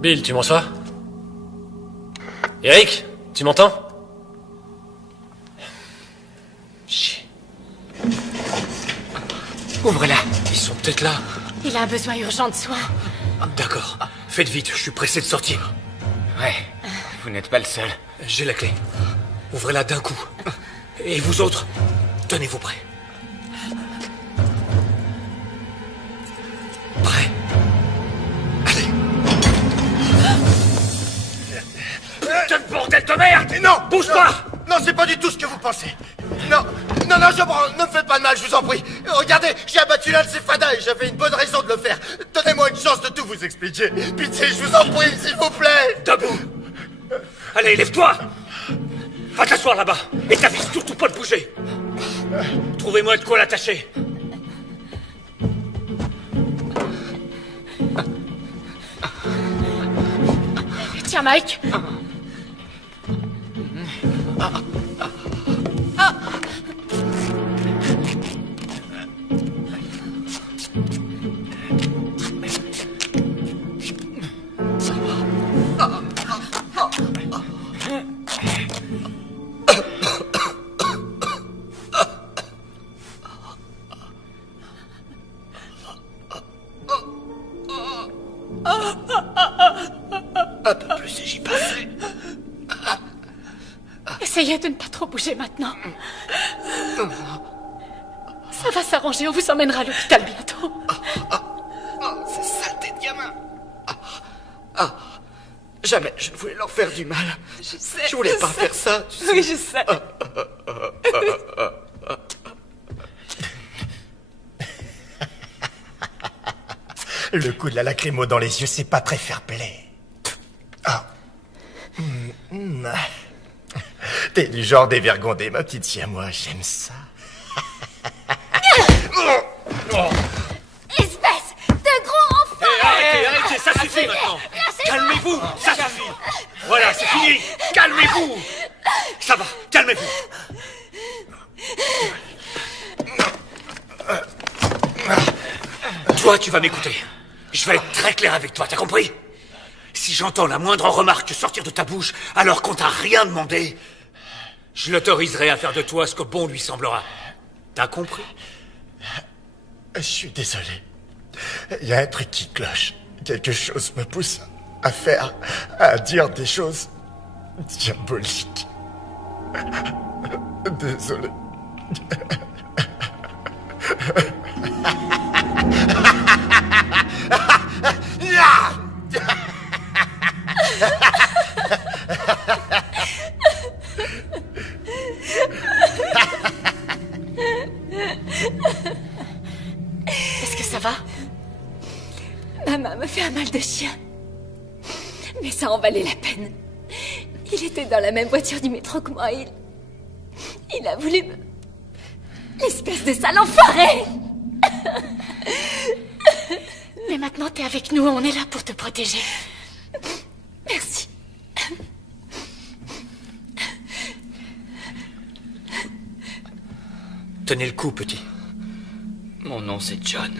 Bill, tu m'entends? Eric, tu m'entends? Chier. Ouvre-la. Ils sont peut-être là. Il a un besoin urgent de soins. D'accord. Faites vite, je suis pressé de sortir. Ouais, vous n'êtes pas le seul. J'ai la clé. Ouvrez-la d'un coup. Et vous autres, tenez-vous prêts. Prêts. Allez. Putain de bordel de merde! Non! Bouge pas! Non, c'est pas du tout ce que vous pensez. Non, je ne me faites pas de mal, je vous en prie. Regardez, j'ai abattu l'un de ces fadas et j'avais une bonne raison de le faire. Donnez-moi une chance de tout vous expliquer. Pitié, je vous en prie, s'il vous plaît. Debout! Allez, lève-toi! Va t'asseoir là-bas et t'avise surtout pas de bouger. Trouvez-moi de quoi l'attacher. Tiens, Mike. Un peu plus et j'y passerai. Essayez de ne pas trop bouger maintenant. Ça va s'arranger, on vous emmènera à l'hôpital bientôt. Ces saletés de gamins. Jamais je ne voulais leur faire du mal. Je voulais pas faire ça, tu sais. Oui, je sais. Le coup de la lacrymo dans les yeux, c'est pas très fair-play. T'es du genre dévergondé, ma petite siamois, j'aime ça. Espèce de gros enfant! Arrêtez, ça suffit maintenant. Calmez-vous, ça suffit. Voilà, c'est fini. Calmez-vous. Ça va, calmez-vous. Toi, tu vas m'écouter. Je vais être très clair avec toi, t'as compris? Si j'entends la moindre remarque sortir de ta bouche alors qu'on t'a rien demandé, je l'autoriserai à faire de toi ce que bon lui semblera. T'as compris? Je suis désolé. Il y a un truc qui cloche. Quelque chose me pousse à dire des choses diaboliques. Désolé. Est-ce que ça va? Ma main me fait un mal de chien. Mais ça en valait la peine. Il était dans la même voiture du métro que moi. Il a voulu me... Espèce de sale enfoiré! Mais maintenant, t'es avec nous, on est là pour te protéger. Merci. Tenez le coup, petit. Mon nom, c'est John.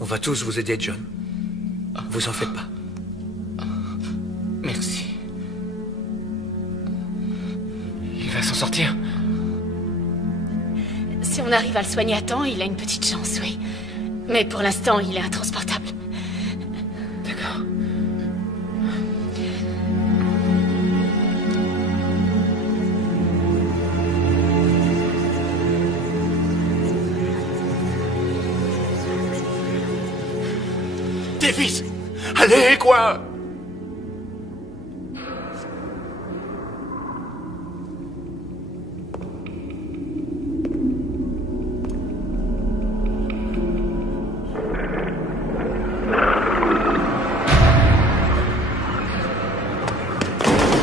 On va tous vous aider, John. Vous en faites pas. Merci. Il va s'en sortir? Si on arrive à le soigner à temps, il a une petite chance, oui. Mais pour l'instant, il est intransportable. D'accord. Davis! Allez, quoi!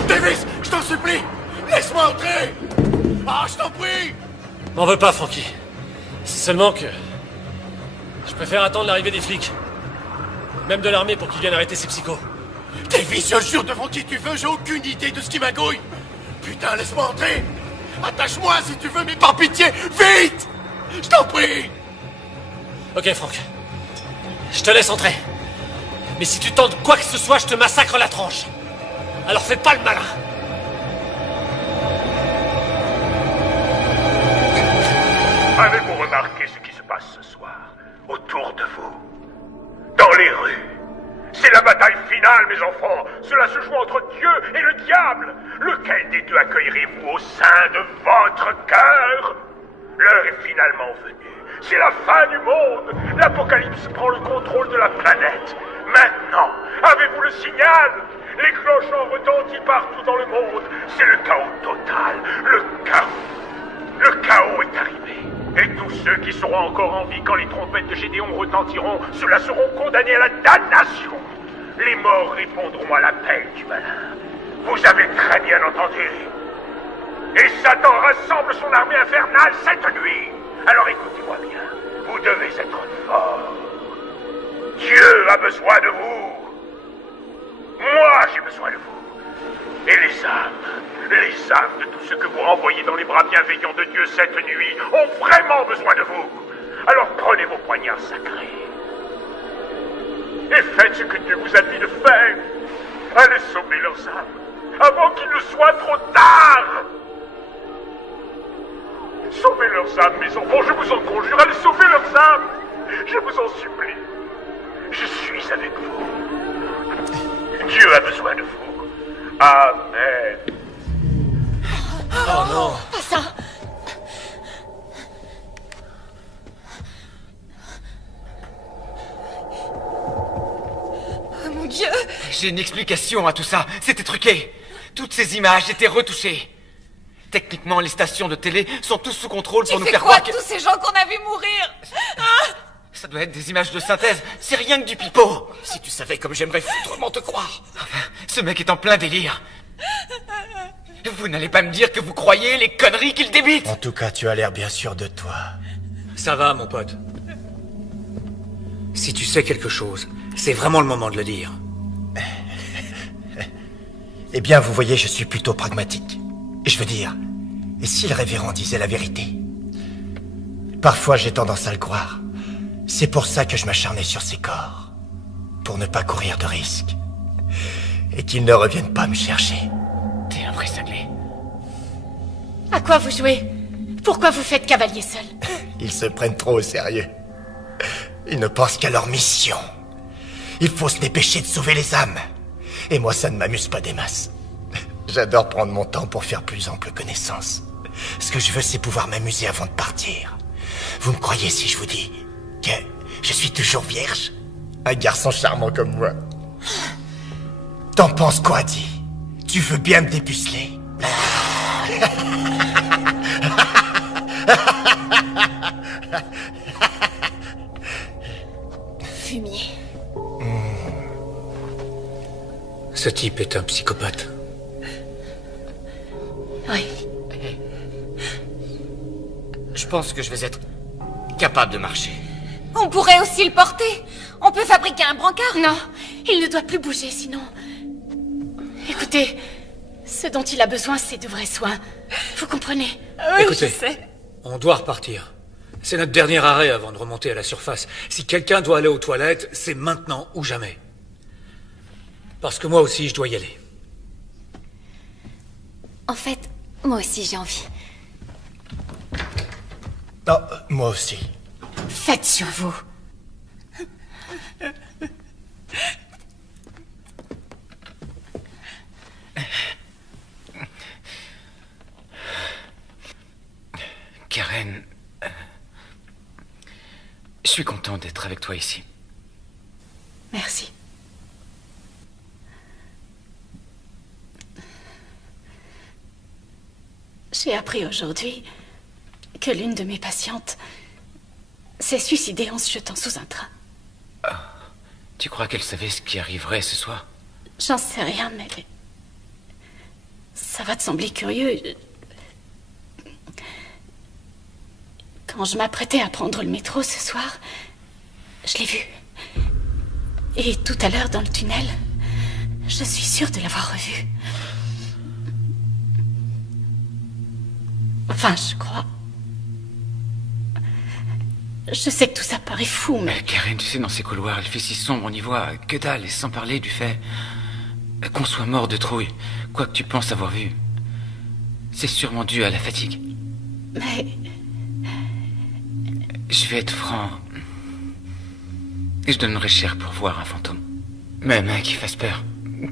Davis, je t'en supplie! Laisse-moi entrer! Ah, je t'en prie! M'en veux pas, Frankie. C'est seulement que... je préfère attendre l'arrivée des flics. Même de l'armée pour qu'ils viennent arrêter ces psychos. Davis, je jure devant qui tu veux, j'ai aucune idée de ce qui m'agouille. Putain, laisse-moi entrer. Attache-moi si tu veux, mais par pitié, vite! Je t'en prie! Ok, Franck. Je te laisse entrer. Mais si tu tentes quoi que ce soit, je te massacre la tranche. Alors fais pas le malin. Avez-vous remarqué ce qui se passe ce soir autour de vous? Dans les rues. C'est la bataille finale, mes enfants. Cela se joue entre Dieu et le diable. Lequel des deux accueillerez-vous au sein de votre cœur? L'heure est finalement venue. C'est la fin du monde. L'Apocalypse prend le contrôle de la planète. Maintenant, avez-vous le signal? Les cloches ont retenti partout dans le monde. C'est le chaos total. Le chaos. Le chaos est arrivé. Et tous ceux qui seront encore en vie quand les trompettes de Gédéon retentiront, ceux-là seront condamnés à la damnation. Les morts répondront à l'appel du malin. Vous avez très bien entendu. Et Satan rassemble son armée infernale cette nuit. Alors écoutez-moi bien. Vous devez être forts. Dieu a besoin de vous. Moi, j'ai besoin de vous. Et les âmes de tous ceux que vous renvoyez dans les bras bienveillants de Dieu cette nuit ont vraiment besoin de vous. Alors prenez vos poignards sacrés. Et faites ce que Dieu vous a dit de faire. Allez sauver leurs âmes avant qu'il ne soit trop tard. Sauvez leurs âmes, mes enfants, je vous en conjure, allez sauver leurs âmes. Je vous en supplie. Je suis avec vous. Dieu a besoin de vous. Amen. Oh non. Pas ça. Oh mon Dieu. J'ai une explication à tout ça. C'était truqué. Toutes ces images étaient retouchées. Techniquement, les stations de télé sont tous sous contrôle pour nous faire croire que... tous ces gens qu'on a vus mourir? Ça doit être des images de synthèse. C'est rien que du pipeau. Si tu savais comme j'aimerais foutrement te croire. Enfin, ce mec est en plein délire. Vous n'allez pas me dire que vous croyez les conneries qu'il débite? En tout cas, tu as l'air bien sûr de toi. Ça va, mon pote. Si tu sais quelque chose, c'est vraiment le moment de le dire. Eh bien, vous voyez, je suis plutôt pragmatique. Je veux dire, et si le révérend disait la vérité? Parfois, j'ai tendance à le croire. C'est pour ça que je m'acharnais sur ces corps. Pour ne pas courir de risques. Et qu'ils ne reviennent pas me chercher. T'es un vrai cinglé. À quoi vous jouez? Pourquoi vous faites cavalier seul? Ils se prennent trop au sérieux. Ils ne pensent qu'à leur mission. Il faut se dépêcher de sauver les âmes. Et moi, ça ne m'amuse pas des masses. J'adore prendre mon temps pour faire plus ample connaissance. Ce que je veux, c'est pouvoir m'amuser avant de partir. Vous me croyez si je vous dis que je suis toujours vierge? Un garçon charmant comme moi. T'en penses quoi, dis? Tu veux bien me dépuceler? Fumier. Ce type est un psychopathe. Oui. Je pense que je vais être capable de marcher. On pourrait aussi le porter. On peut fabriquer un brancard. Non, il ne doit plus bouger, sinon... Écoutez, ce dont il a besoin, c'est de vrais soins. Vous comprenez? Oui, Écoutez, je sais. on doit repartir. C'est notre dernier arrêt avant de remonter à la surface. Si quelqu'un doit aller aux toilettes, c'est maintenant ou jamais. Parce que moi aussi, je dois y aller. En fait, moi aussi j'ai envie. Non, moi aussi. Faites sur vous. Karen, je suis content d'être avec toi ici. Merci. J'ai appris aujourd'hui que l'une de mes patientes s'est suicidée en se jetant sous un train. Tu crois qu'elle savait ce qui arriverait ce soir? J'en sais rien, mais... ça va te sembler curieux. Quand je m'apprêtais à prendre le métro ce soir, je l'ai vue. Et tout à l'heure, dans le tunnel, je suis sûre de l'avoir revue. Enfin, je crois. Je sais que tout ça paraît fou, mais... Karen, tu sais, dans ces couloirs, il fait si sombre, on n'y voit que dalle, et sans parler du fait qu'on soit mort de trouille. Quoi que tu penses avoir vu, c'est sûrement dû à la fatigue. Mais... je vais être franc. Et je donnerais cher pour voir un fantôme. Même qui fasse peur.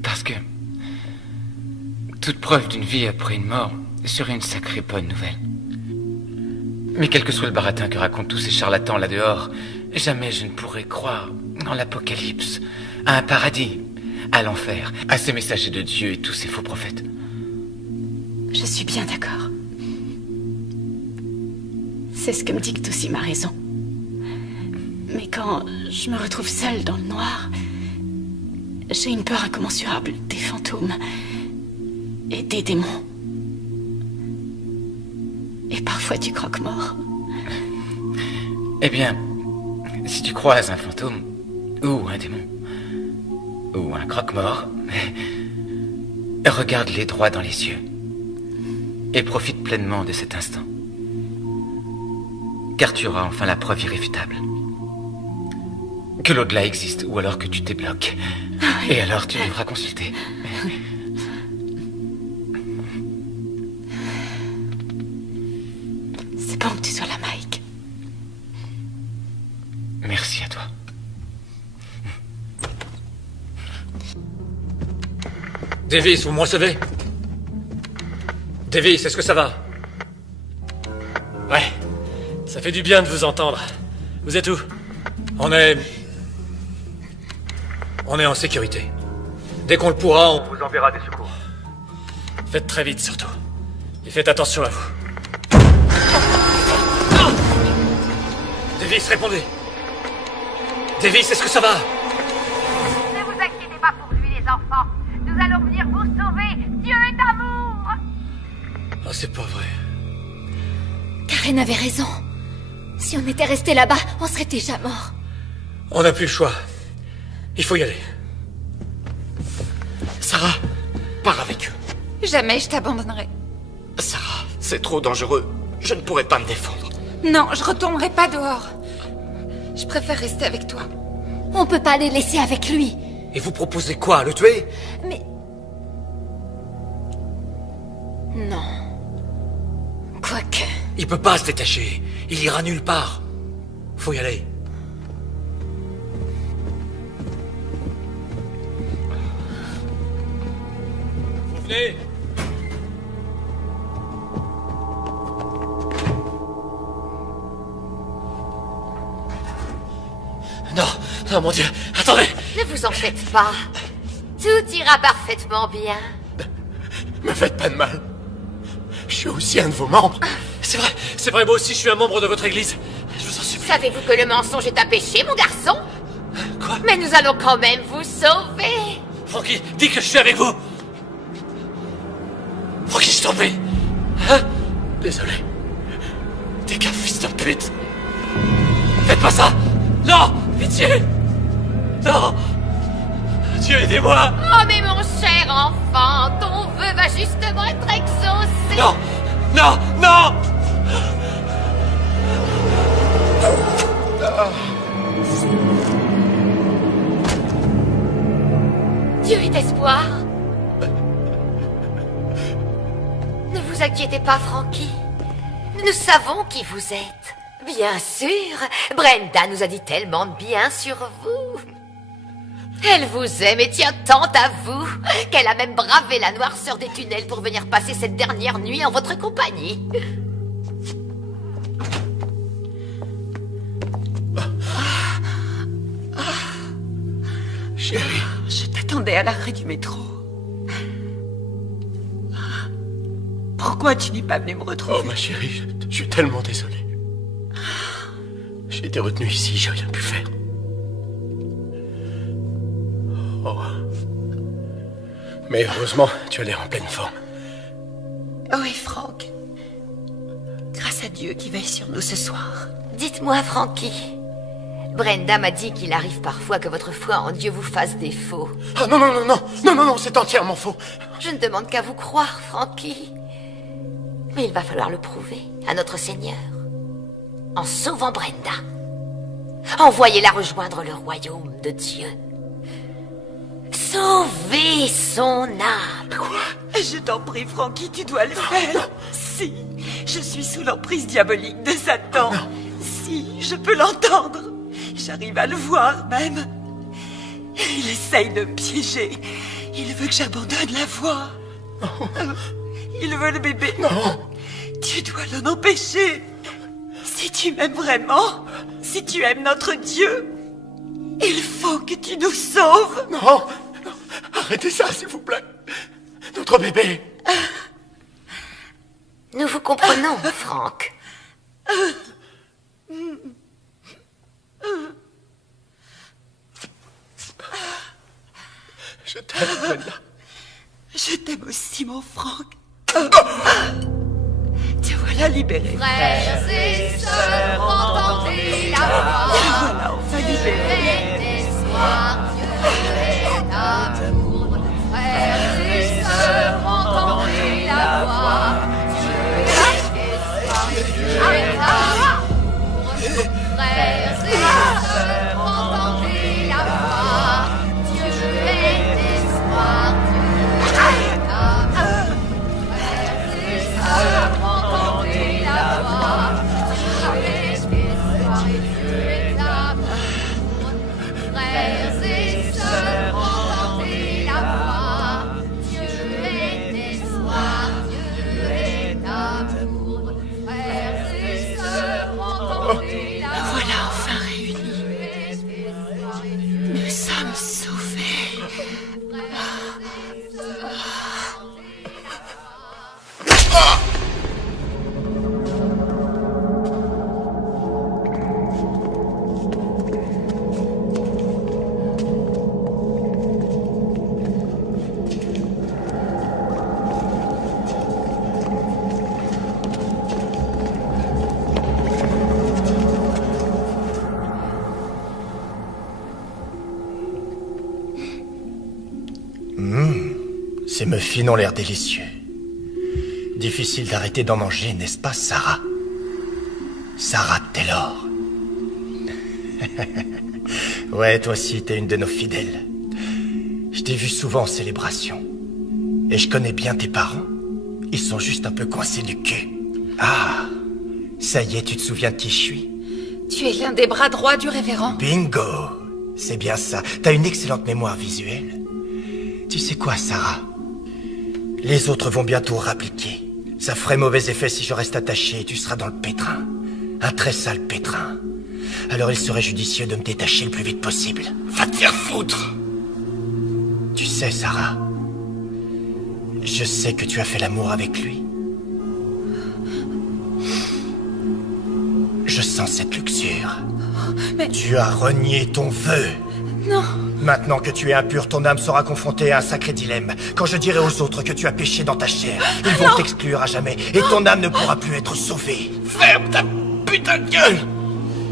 Parce que... toute preuve d'une vie après une mort serait une sacrée bonne nouvelle. Mais quel que soit le baratin que racontent tous ces charlatans là dehors, jamais je ne pourrais croire en l'apocalypse, à un paradis, à l'enfer, à ces messagers de Dieu et tous ces faux prophètes. Je suis bien d'accord. C'est ce que me dicte aussi ma raison. Mais quand je me retrouve seule dans le noir, j'ai une peur incommensurable des fantômes et des démons. Et parfois du croque-mort. Eh bien, si tu croises un fantôme, ou un démon, ou un croque-mort, regarde-les droit dans les yeux. Et profite pleinement de cet instant. Car tu auras enfin la preuve irréfutable. Que l'au-delà existe, ou alors que tu débloques. Et alors tu devras consulter. C'est bon que tu sois là, Mike. Merci à toi. Davis, vous me recevez? Davis, est-ce que ça va? Ouais, ça fait du bien de vous entendre. Vous êtes où? On est en sécurité. Dès qu'on le pourra, on vous enverra des secours. Faites très vite, surtout. Et faites attention à vous. Non! Davis, répondez. Davis, est-ce que ça va? Ne vous inquiétez pas pour lui, les enfants. Nous allons venir vous sauver. Dieu est amour. Ah, c'est pas vrai. Karen avait raison. Si on était resté là-bas, on serait déjà mort. On n'a plus le choix. Il faut y aller. Sarah, pars avec eux. Jamais je t'abandonnerai. Sarah, c'est trop dangereux. Je ne pourrai pas me défendre. Non, je retournerai pas dehors. Je préfère rester avec toi. On peut pas les laisser avec lui. Et vous proposez quoi, le tuer? Mais... non. Quoique... Il peut pas se détacher. Il ira nulle part. Faut y aller. Vous venez? Non, non, mon Dieu, attendez! Ne vous en faites pas. Tout ira parfaitement bien. Me faites pas de mal. Je suis aussi un de vos membres. C'est vrai, moi aussi je suis un membre de votre église. Je vous en supplie. Savez-vous que le mensonge est un péché, mon garçon? Quoi? Mais nous allons quand même vous sauver. Frankie, dis que je suis avec vous. Frankie, je t'en prie. Hein? Désolé. T'es qu'un fils de pute. Faites pas ça. Non, pitié. Non. Dieu, aidez-moi. Oh, mais mon cher enfant, ton vœu va justement être exaucé. Non, non, non. Dieu est espoir. Ne vous inquiétez pas, Frankie. Nous savons qui vous êtes. Bien sûr, Brenda nous a dit tellement de bien sur vous. Elle vous aime et tient tant à vous qu'elle a même bravé la noirceur des tunnels pour venir passer cette dernière nuit en votre compagnie. Chérie. Je t'attendais à l'arrêt du métro. Pourquoi tu n'es pas venu me retrouver? Oh, ma chérie, je suis tellement désolé. J'ai été retenu ici, j'ai rien pu faire. Oh. Mais heureusement, tu as l'air en pleine forme. Oui, Franck. Grâce à Dieu qui veille sur nous ce soir. Dites-moi, Frankie. Brenda m'a dit qu'il arrive parfois que votre foi en Dieu vous fasse défaut. Ah non, non, non, non, non, non, non, c'est entièrement faux. Je ne demande qu'à vous croire, Frankie. Mais il va falloir le prouver à notre Seigneur. En sauvant Brenda. Envoyez-la rejoindre le royaume de Dieu. Sauvez son âme. Quoi? Je t'en prie, Frankie, tu dois le faire. Non. Si, je suis sous l'emprise diabolique de Satan. Non. Si, je peux l'entendre. J'arrive à le voir même. Il essaye de me piéger. Il veut que j'abandonne la voie. Il veut le bébé. Non. Tu dois l'en empêcher. Si tu m'aimes vraiment, si tu aimes notre Dieu, il faut que tu nous sauves. Non. Arrêtez ça, s'il vous plaît. Notre bébé. Nous vous comprenons, Franck. Je t'aime, Brenda. Je t'aime aussi, mon Franck. Te voilà libéré. Frères et sœurs, entendez la voix. Voilà, enfin libéré. D'espoir, Dieu est amour. Frères et sœurs, entendez la voix. Dieu est espoir, Dieu est amour. Frères et sœurs, entendez la voix. Dieu est espoir, Dieu est amour. Frères et sœurs, entendez la voix. Dieu est espoir et Dieu est amour. Frères et sœurs, entendez la voix. Dieu est espoir, Dieu est amour. Frères et sœurs, entendez la voix. Voilà enfin réunis. Nous sommes sauvés. Ces muffins ont l'air délicieux. Difficile d'arrêter d'en manger, n'est-ce pas, Sarah? Sarah Taylor. Ouais, toi aussi, t'es une de nos fidèles. Je t'ai vu souvent en célébration. Et je connais bien tes parents. Ils sont juste un peu coincés du cul. Ah, ça y est, tu te souviens de qui je suis? Tu es l'un des bras droits du révérend. Bingo! C'est bien ça. T'as une excellente mémoire visuelle. Tu sais quoi, Sarah? Les autres vont bientôt rappliquer. Ça ferait mauvais effet si je reste attaché et tu seras dans le pétrin. Un très sale pétrin. Alors il serait judicieux de me détacher le plus vite possible. Va te faire foutre! Tu sais, Sarah, je sais que tu as fait l'amour avec lui. Je sens cette luxure. Mais... Tu as renié ton vœu. Non. Maintenant que tu es impur, ton âme sera confrontée à un sacré dilemme. Quand je dirai aux autres que tu as péché dans ta chair, ils vont t'exclure à jamais et ton âme ne pourra plus être sauvée. Ferme ta putain de gueule!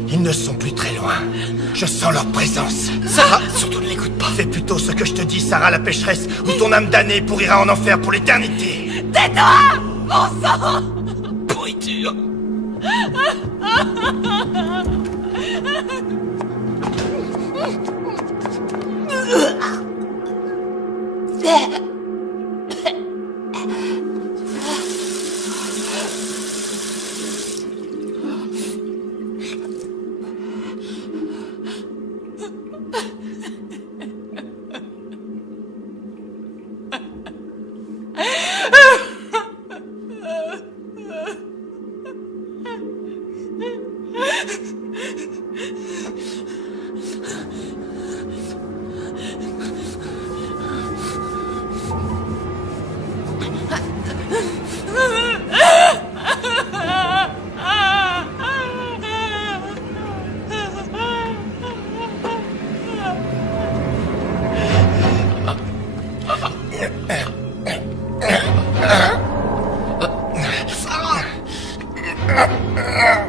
Ils ne sont plus très loin. Je sens leur présence. Sarah, surtout ne l'écoute pas. Fais plutôt ce que je te dis, Sarah la pécheresse, ou ton âme damnée pourrira en enfer pour l'éternité. Tais-toi, mon sang! Pourriture.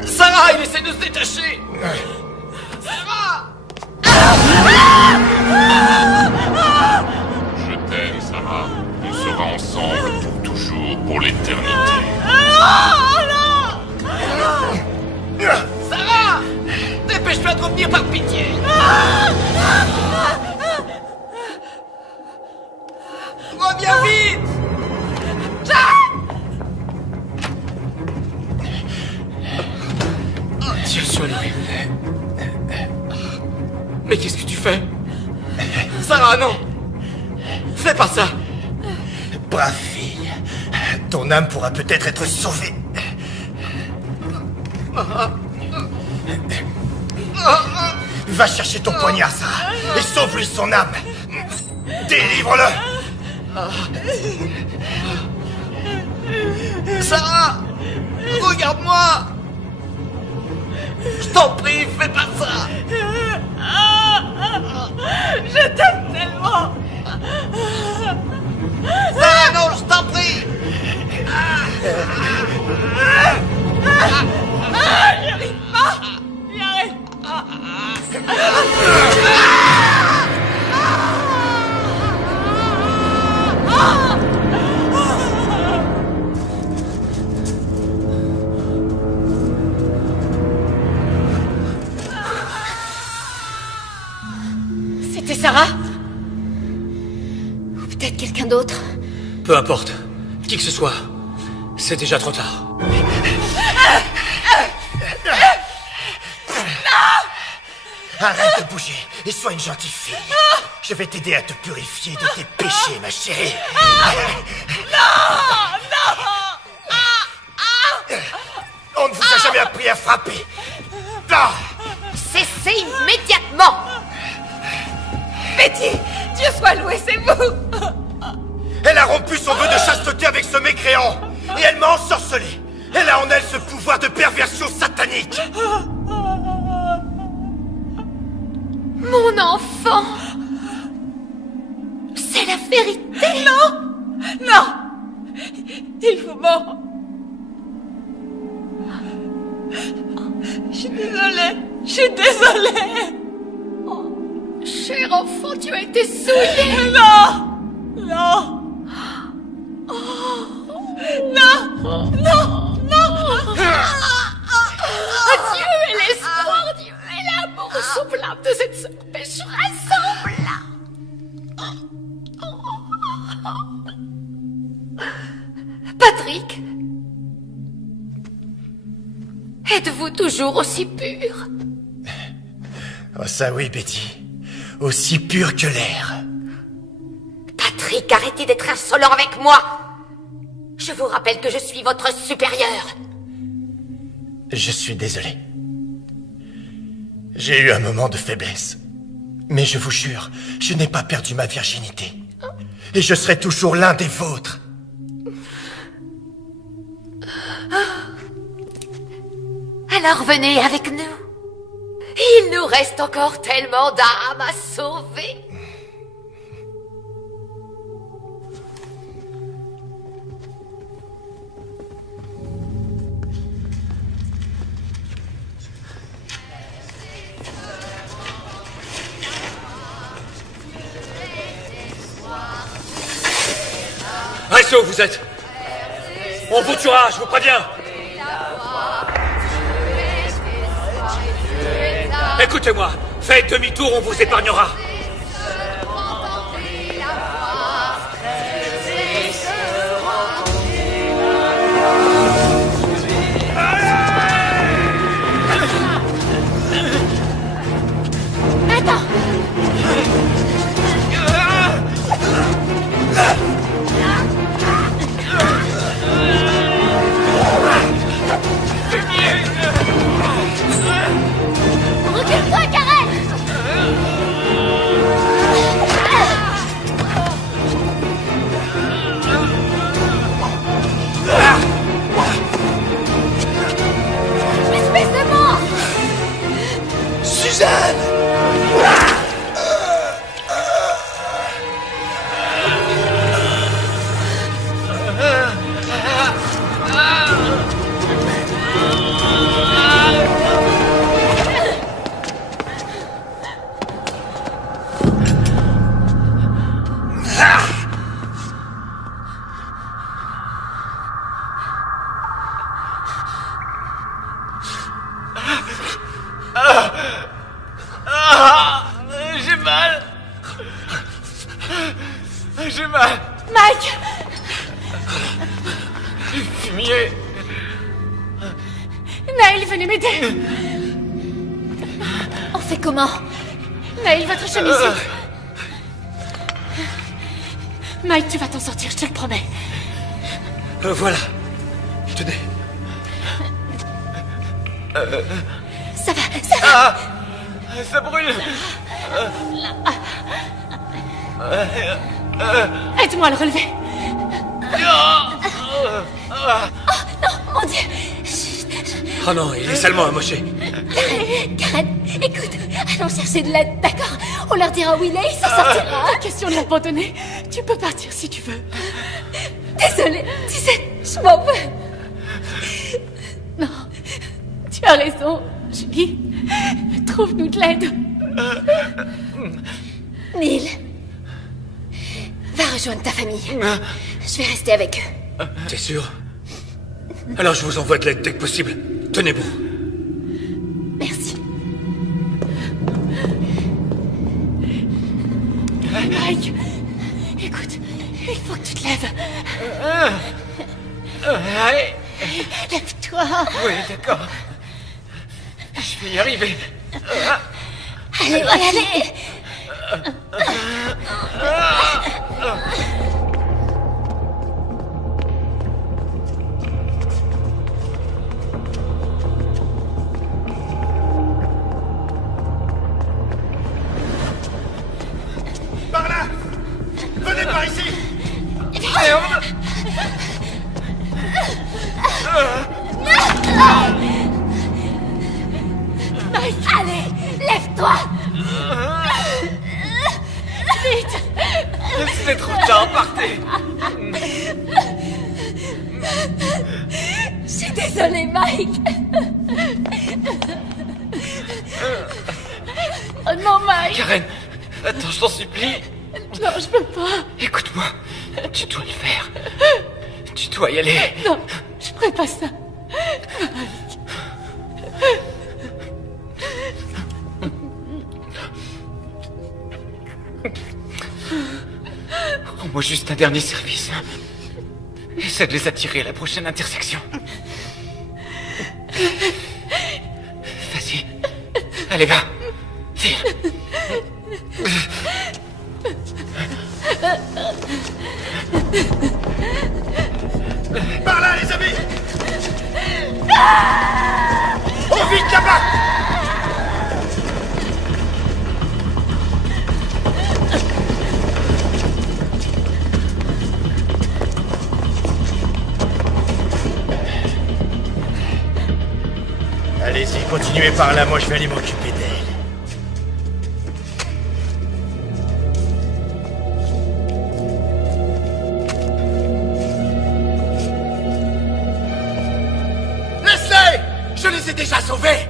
Sarah, il essaie de se détacher. Sarah! Je t'aime, Sarah. On sera ensemble pour toujours, pour l'éternité. Sarah! Dépêche-toi de revenir par pitié. Reviens vite! Dieu soit loué. Mais qu'est-ce que tu fais? Sarah, non! Fais pas ça! Brave fille. Ton âme pourra peut-être être sauvée. Va chercher ton poignard, Sarah, et sauve-lui son âme. Délivre-le. Sarah! Regarde-moi! Je t'en prie, fais pas ça! Je t'aime tellement. Sarah, non, je t'en prie! J'y arrive pas. J'y arrive pas. C'était Sarah? Ou peut-être quelqu'un d'autre? Peu importe. Qui que ce soit. C'est déjà trop tard. Arrête de bouger et sois une gentille fille. Je vais t'aider à te purifier de tes péchés, ma chérie. Non! On ne vous a jamais appris à frapper. Cessez immédiatement! Betty, Dieu soit loué, c'est vous! Elle a rompu son vœu de chasteté avec ce mécréant. Et elle m'a ensorcelé. Elle a en elle ce pouvoir de perversion satanique. Mon enfant! C'est la vérité! Non! Non! Il vous ment! Je suis désolée! Je suis désolée! Cher enfant, tu as été souillé! Non! Non! Non! Non! Non! Dieu est l'espoir, Dieu est l'amour, sauve l'âme de cette sœur pécheresse, sauve-la! Patrick, êtes-vous toujours aussi pur? Oh ça oui, Betty. Aussi pur que l'air. Patrick, arrêtez d'être insolent avec moi! Je vous rappelle que je suis votre supérieur. Je suis désolé. J'ai eu un moment de faiblesse. Mais je vous jure, je n'ai pas perdu ma virginité. Et je serai toujours l'un des vôtres. Alors venez avec nous. Il nous reste encore tellement d'âmes à sauver. Restez où vous êtes. On vous tuera, je vous préviens. Écoutez-moi, faites demi-tour, on vous épargnera. Attends! Recule-toi, Karen! Espèce de mort! Suzanne! J'ai mal. J'ai mal. Mike! Fumier. Naël, venez m'aider! On fait comment? Naël, votre chemise. Mike, tu vas t'en sortir, je te le promets. Voilà. Tenez. Ça va, ça va. Ah, ça brûle. Aide-moi à le relever. Oh non, mon Dieu. Oh non, il est salement amoché. Karen, écoute, allons chercher de l'aide, d'accord? On leur dira où il est, il s'en sortira. Pas question de l'abandonner. Tu peux partir si tu veux. Désolée, tu sais, je m'en veux. Non, tu as raison, Julie. Trouve-nous de l'aide. Neil, va rejoindre ta famille. Je vais rester avec eux. T'es sûr? Alors je vous envoie de l'aide dès que possible. Tenez bon. Merci. Mike, écoute, il faut que tu te lèves. Allez. Lève-toi. Oui, d'accord. Je vais y arriver. Allez, allez. Par là! Venez par ici! Mike, allez, lève-toi. Vite! C'est trop tard, partez! Je suis désolée, Mike. Oh non, Mike! Karen, attends, je t'en supplie. Non, je peux pas. Écoute-moi, tu dois le faire. Tu dois y aller. Non, je ferai pas ça. Mike. Rends-moi juste un dernier service. Essaie de les attirer à la prochaine intersection. Vas-y. Allez, va. Vite. Par là, les amis! Oh, vite là-bas! Allez-y, continuez par là, moi je vais aller m'occuper d'elle. Laisse-les! Je les ai déjà sauvés!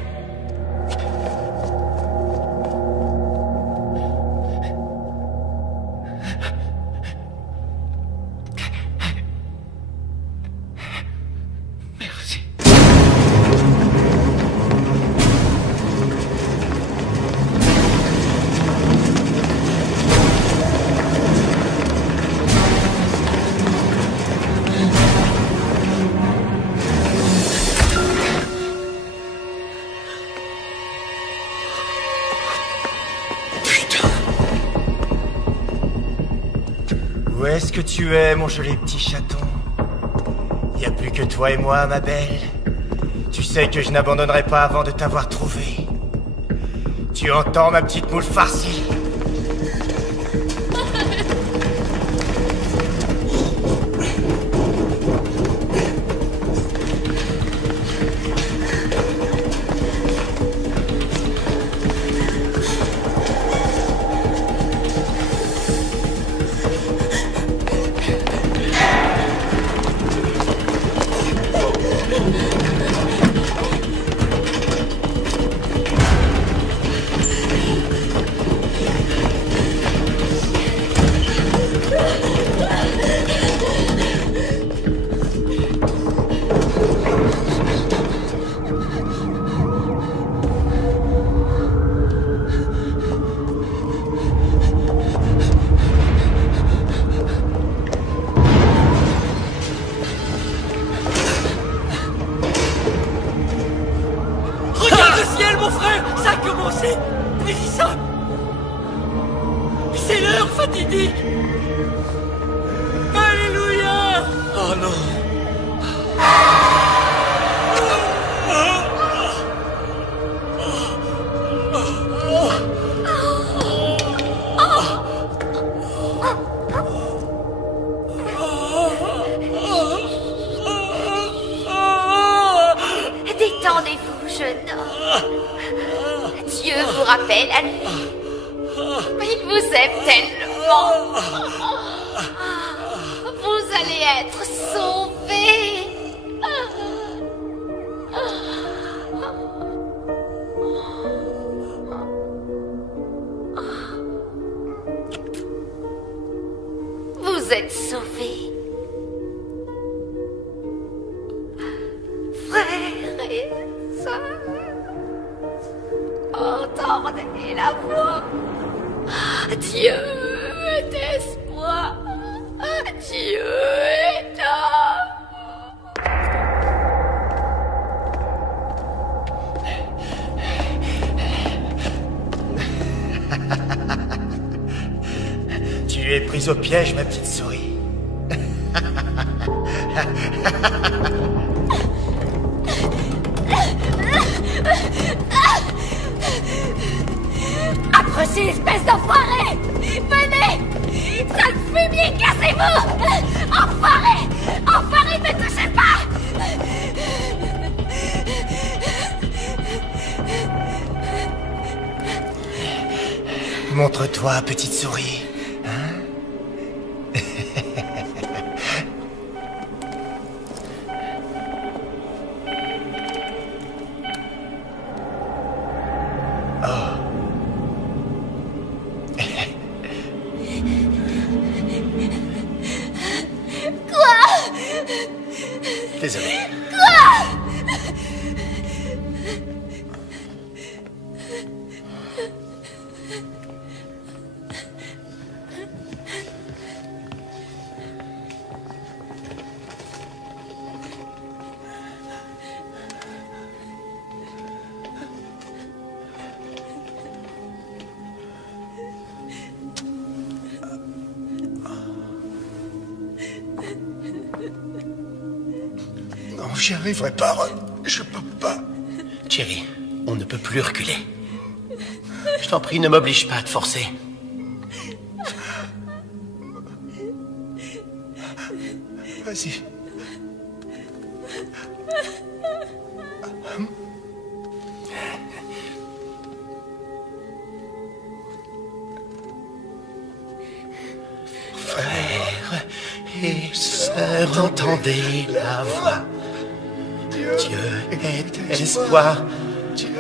Où est-ce que tu es, mon joli petit chaton? Y a plus que toi et moi, ma belle. Tu sais que je n'abandonnerai pas avant de t'avoir trouvé. Tu entends, ma petite moule farcie? Regarde le ciel, mon frère! Ça a commencé! Mélissa! C'est l'heure fatidique! non. Détendez-vous, jeune homme. Dieu vous rappelle à lui. Il vous aime tellement. Vous allez être sauvés. Vous êtes sauvés. Frères et sœurs, entendez la voix. Dieu est espoir. Dieu est Tu es prise au piège, ma petite souris. Approchez, espèce d'enfoiré! Venez! Sale fumier, cassez-vous! Enfoiré! Enfoiré, ne me touchez pas! Montre-toi, petite souris. Hein? Désolé. Non, j'y arriverai pas, Ron. Je peux pas. Thierry, on ne peut plus reculer. Je t'en prie, ne m'oblige pas à te forcer. Vas-y. Frères et sœurs, entendez la voix. Dieu est espoir,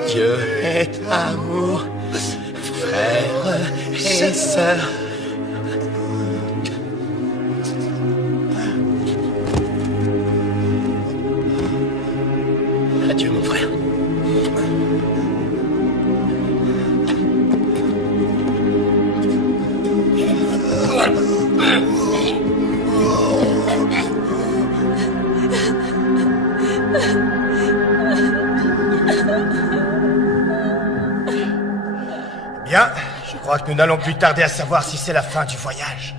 Dieu est amour. Frères et sœurs. Adieu, mon frère. Bien, je crois que nous n'allons plus tarder à savoir si c'est la fin du voyage.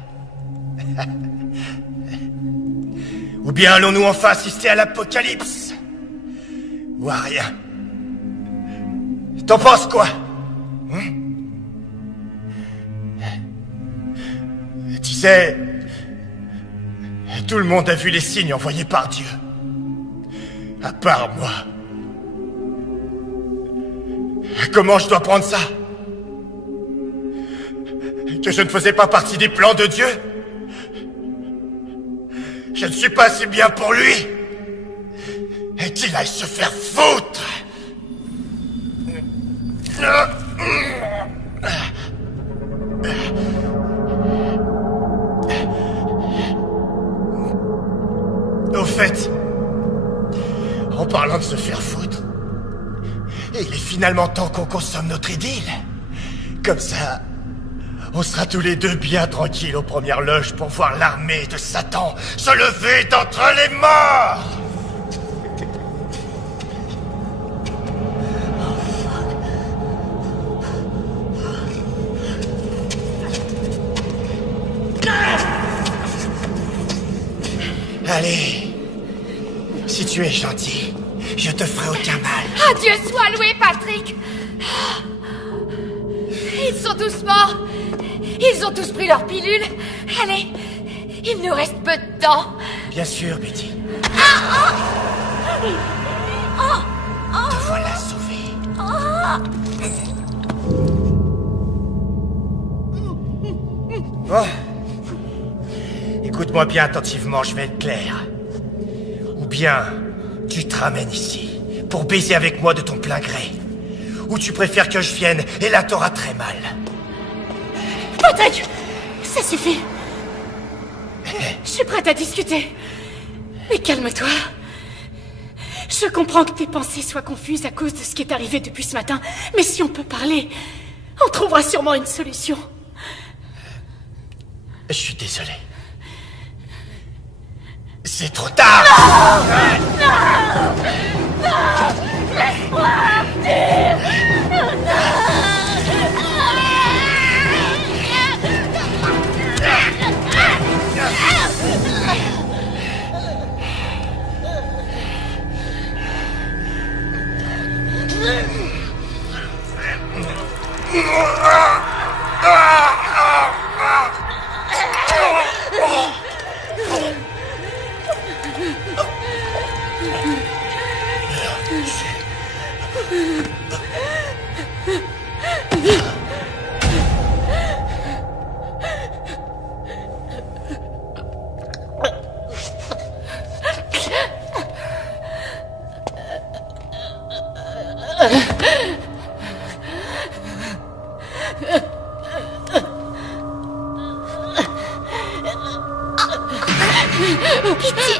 Ou bien allons-nous enfin assister à l'apocalypse? Ou à rien? T'en penses quoi? Tu sais, tout le monde a vu les signes envoyés par Dieu. À part moi. Comment je dois prendre ça? Que je ne faisais pas partie des plans de Dieu? Je ne suis pas si bien pour lui? Et qu'il aille se faire foutre! Au fait, en parlant de se faire foutre, il est finalement temps qu'on consomme notre idylle. Comme ça, on sera tous les deux bien tranquilles aux premières loges pour voir l'armée de Satan se lever d'entre les morts. Allez. Si tu es gentil, je te ferai aucun mal. Ah, Dieu soit loué, Patrick! Ils sont tous morts. Ils ont tous pris leur pilule. Allez, il nous reste peu de temps. Bien sûr, Betty. Te voilà sauvée. Bon. Écoute-moi bien attentivement, je vais être clair. Ou bien, tu te ramènes ici pour baiser avec moi de ton plein gré. Ou tu préfères que je vienne et là t'auras très mal. Patrick, ça suffit. Je suis prête à discuter. Mais calme-toi. Je comprends que tes pensées soient confuses à cause de ce qui est arrivé depuis ce matin. Mais si on peut parler, on trouvera sûrement une solution. Je suis désolé. C'est trop tard. Non, laisse-moi partir. Pitié.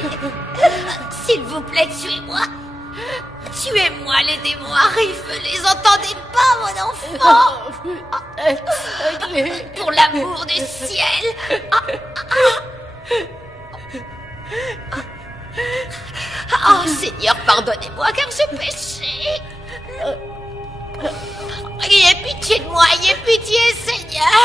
S'il vous plaît, tuez-moi. Tuez-moi, les démons arrivent. Les entendez pas, mon enfant? Pour l'amour du ciel. Oh, Seigneur, pardonnez-moi car j'ai péché. Ayez pitié de moi, ayez pitié, Seigneur.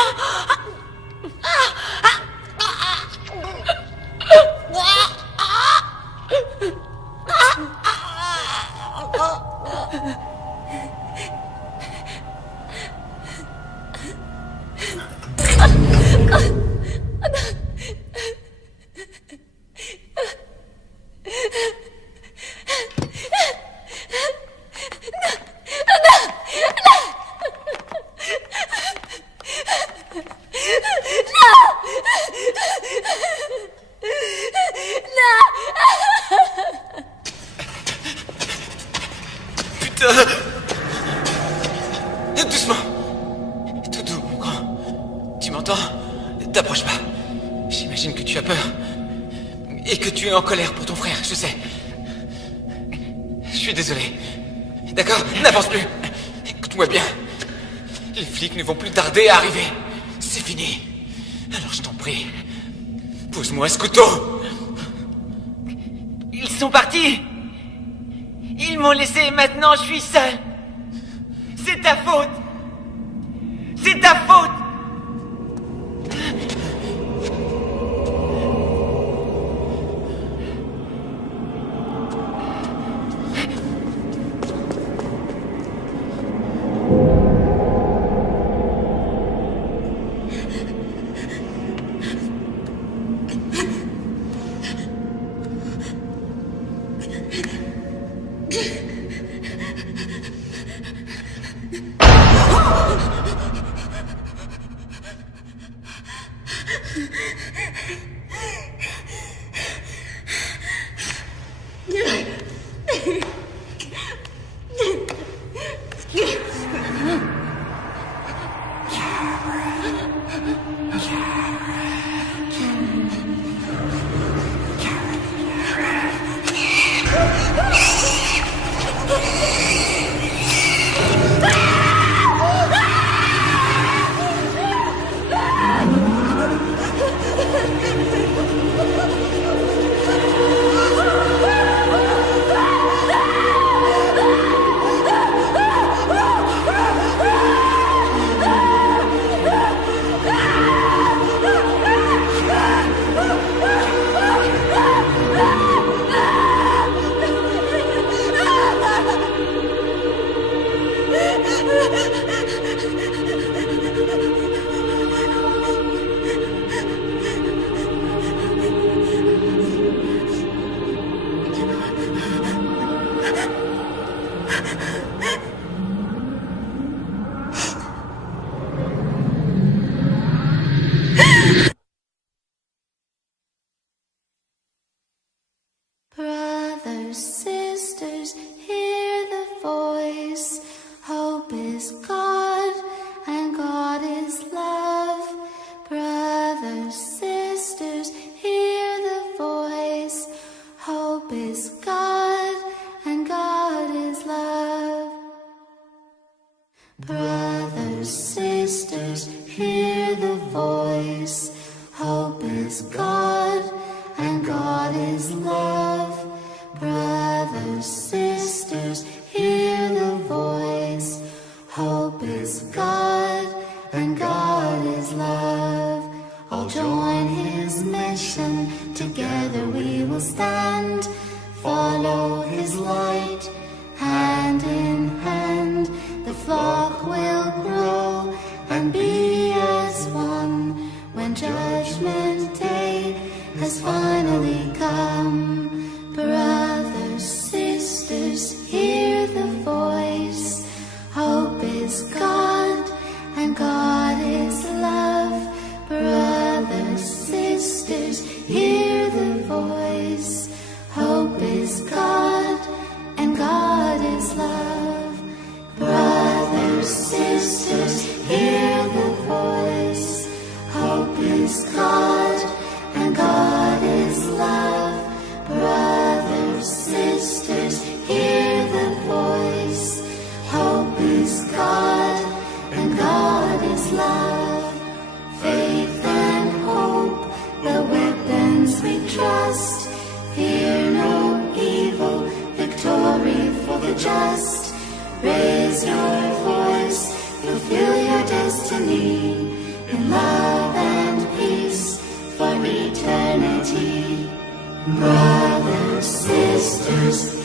Doucement. Tout doux, mon grand. Tu m'entends? T'approches pas. J'imagine que tu as peur. Et que tu es en colère pour ton frère, je sais. Je suis désolé. D'accord? N'avance plus. Écoute-moi bien. Les flics ne vont plus tarder à arriver. C'est fini. Alors je t'en prie. Pose-moi ce couteau. Ils sont partis. Ils m'ont laissé et maintenant je suis seul. C'est ta faute. C'est ta faute. Brothers, sisters, hear the voice. Hope is God, and God is love. Brothers, sisters, hear the voice. Hope is God, and God is love. Brothers, sisters, hear the voice. Hope is God, and God is love. Brothers, sisters, hear the voice. Hope is God, and God is love. All join his mission, together we will stand. Follow his light, hand in hand. The flock will grow and be as one when Judgment Day has finally come. Brothers, sisters, hear the voice. Hope is God, and God is love. Brothers, sisters, hear the voice. Hope is God, and God is love. Brothers, sisters, hear the voice. Hope is God, and God is love. Brothers, sisters, hear the voice. Hope is God, and God is love. Faith and hope, the weapons we trust. Fear no evil, victory for the just. Raise your voice, fulfill your destiny. In love and peace for eternity. Brothers, sisters,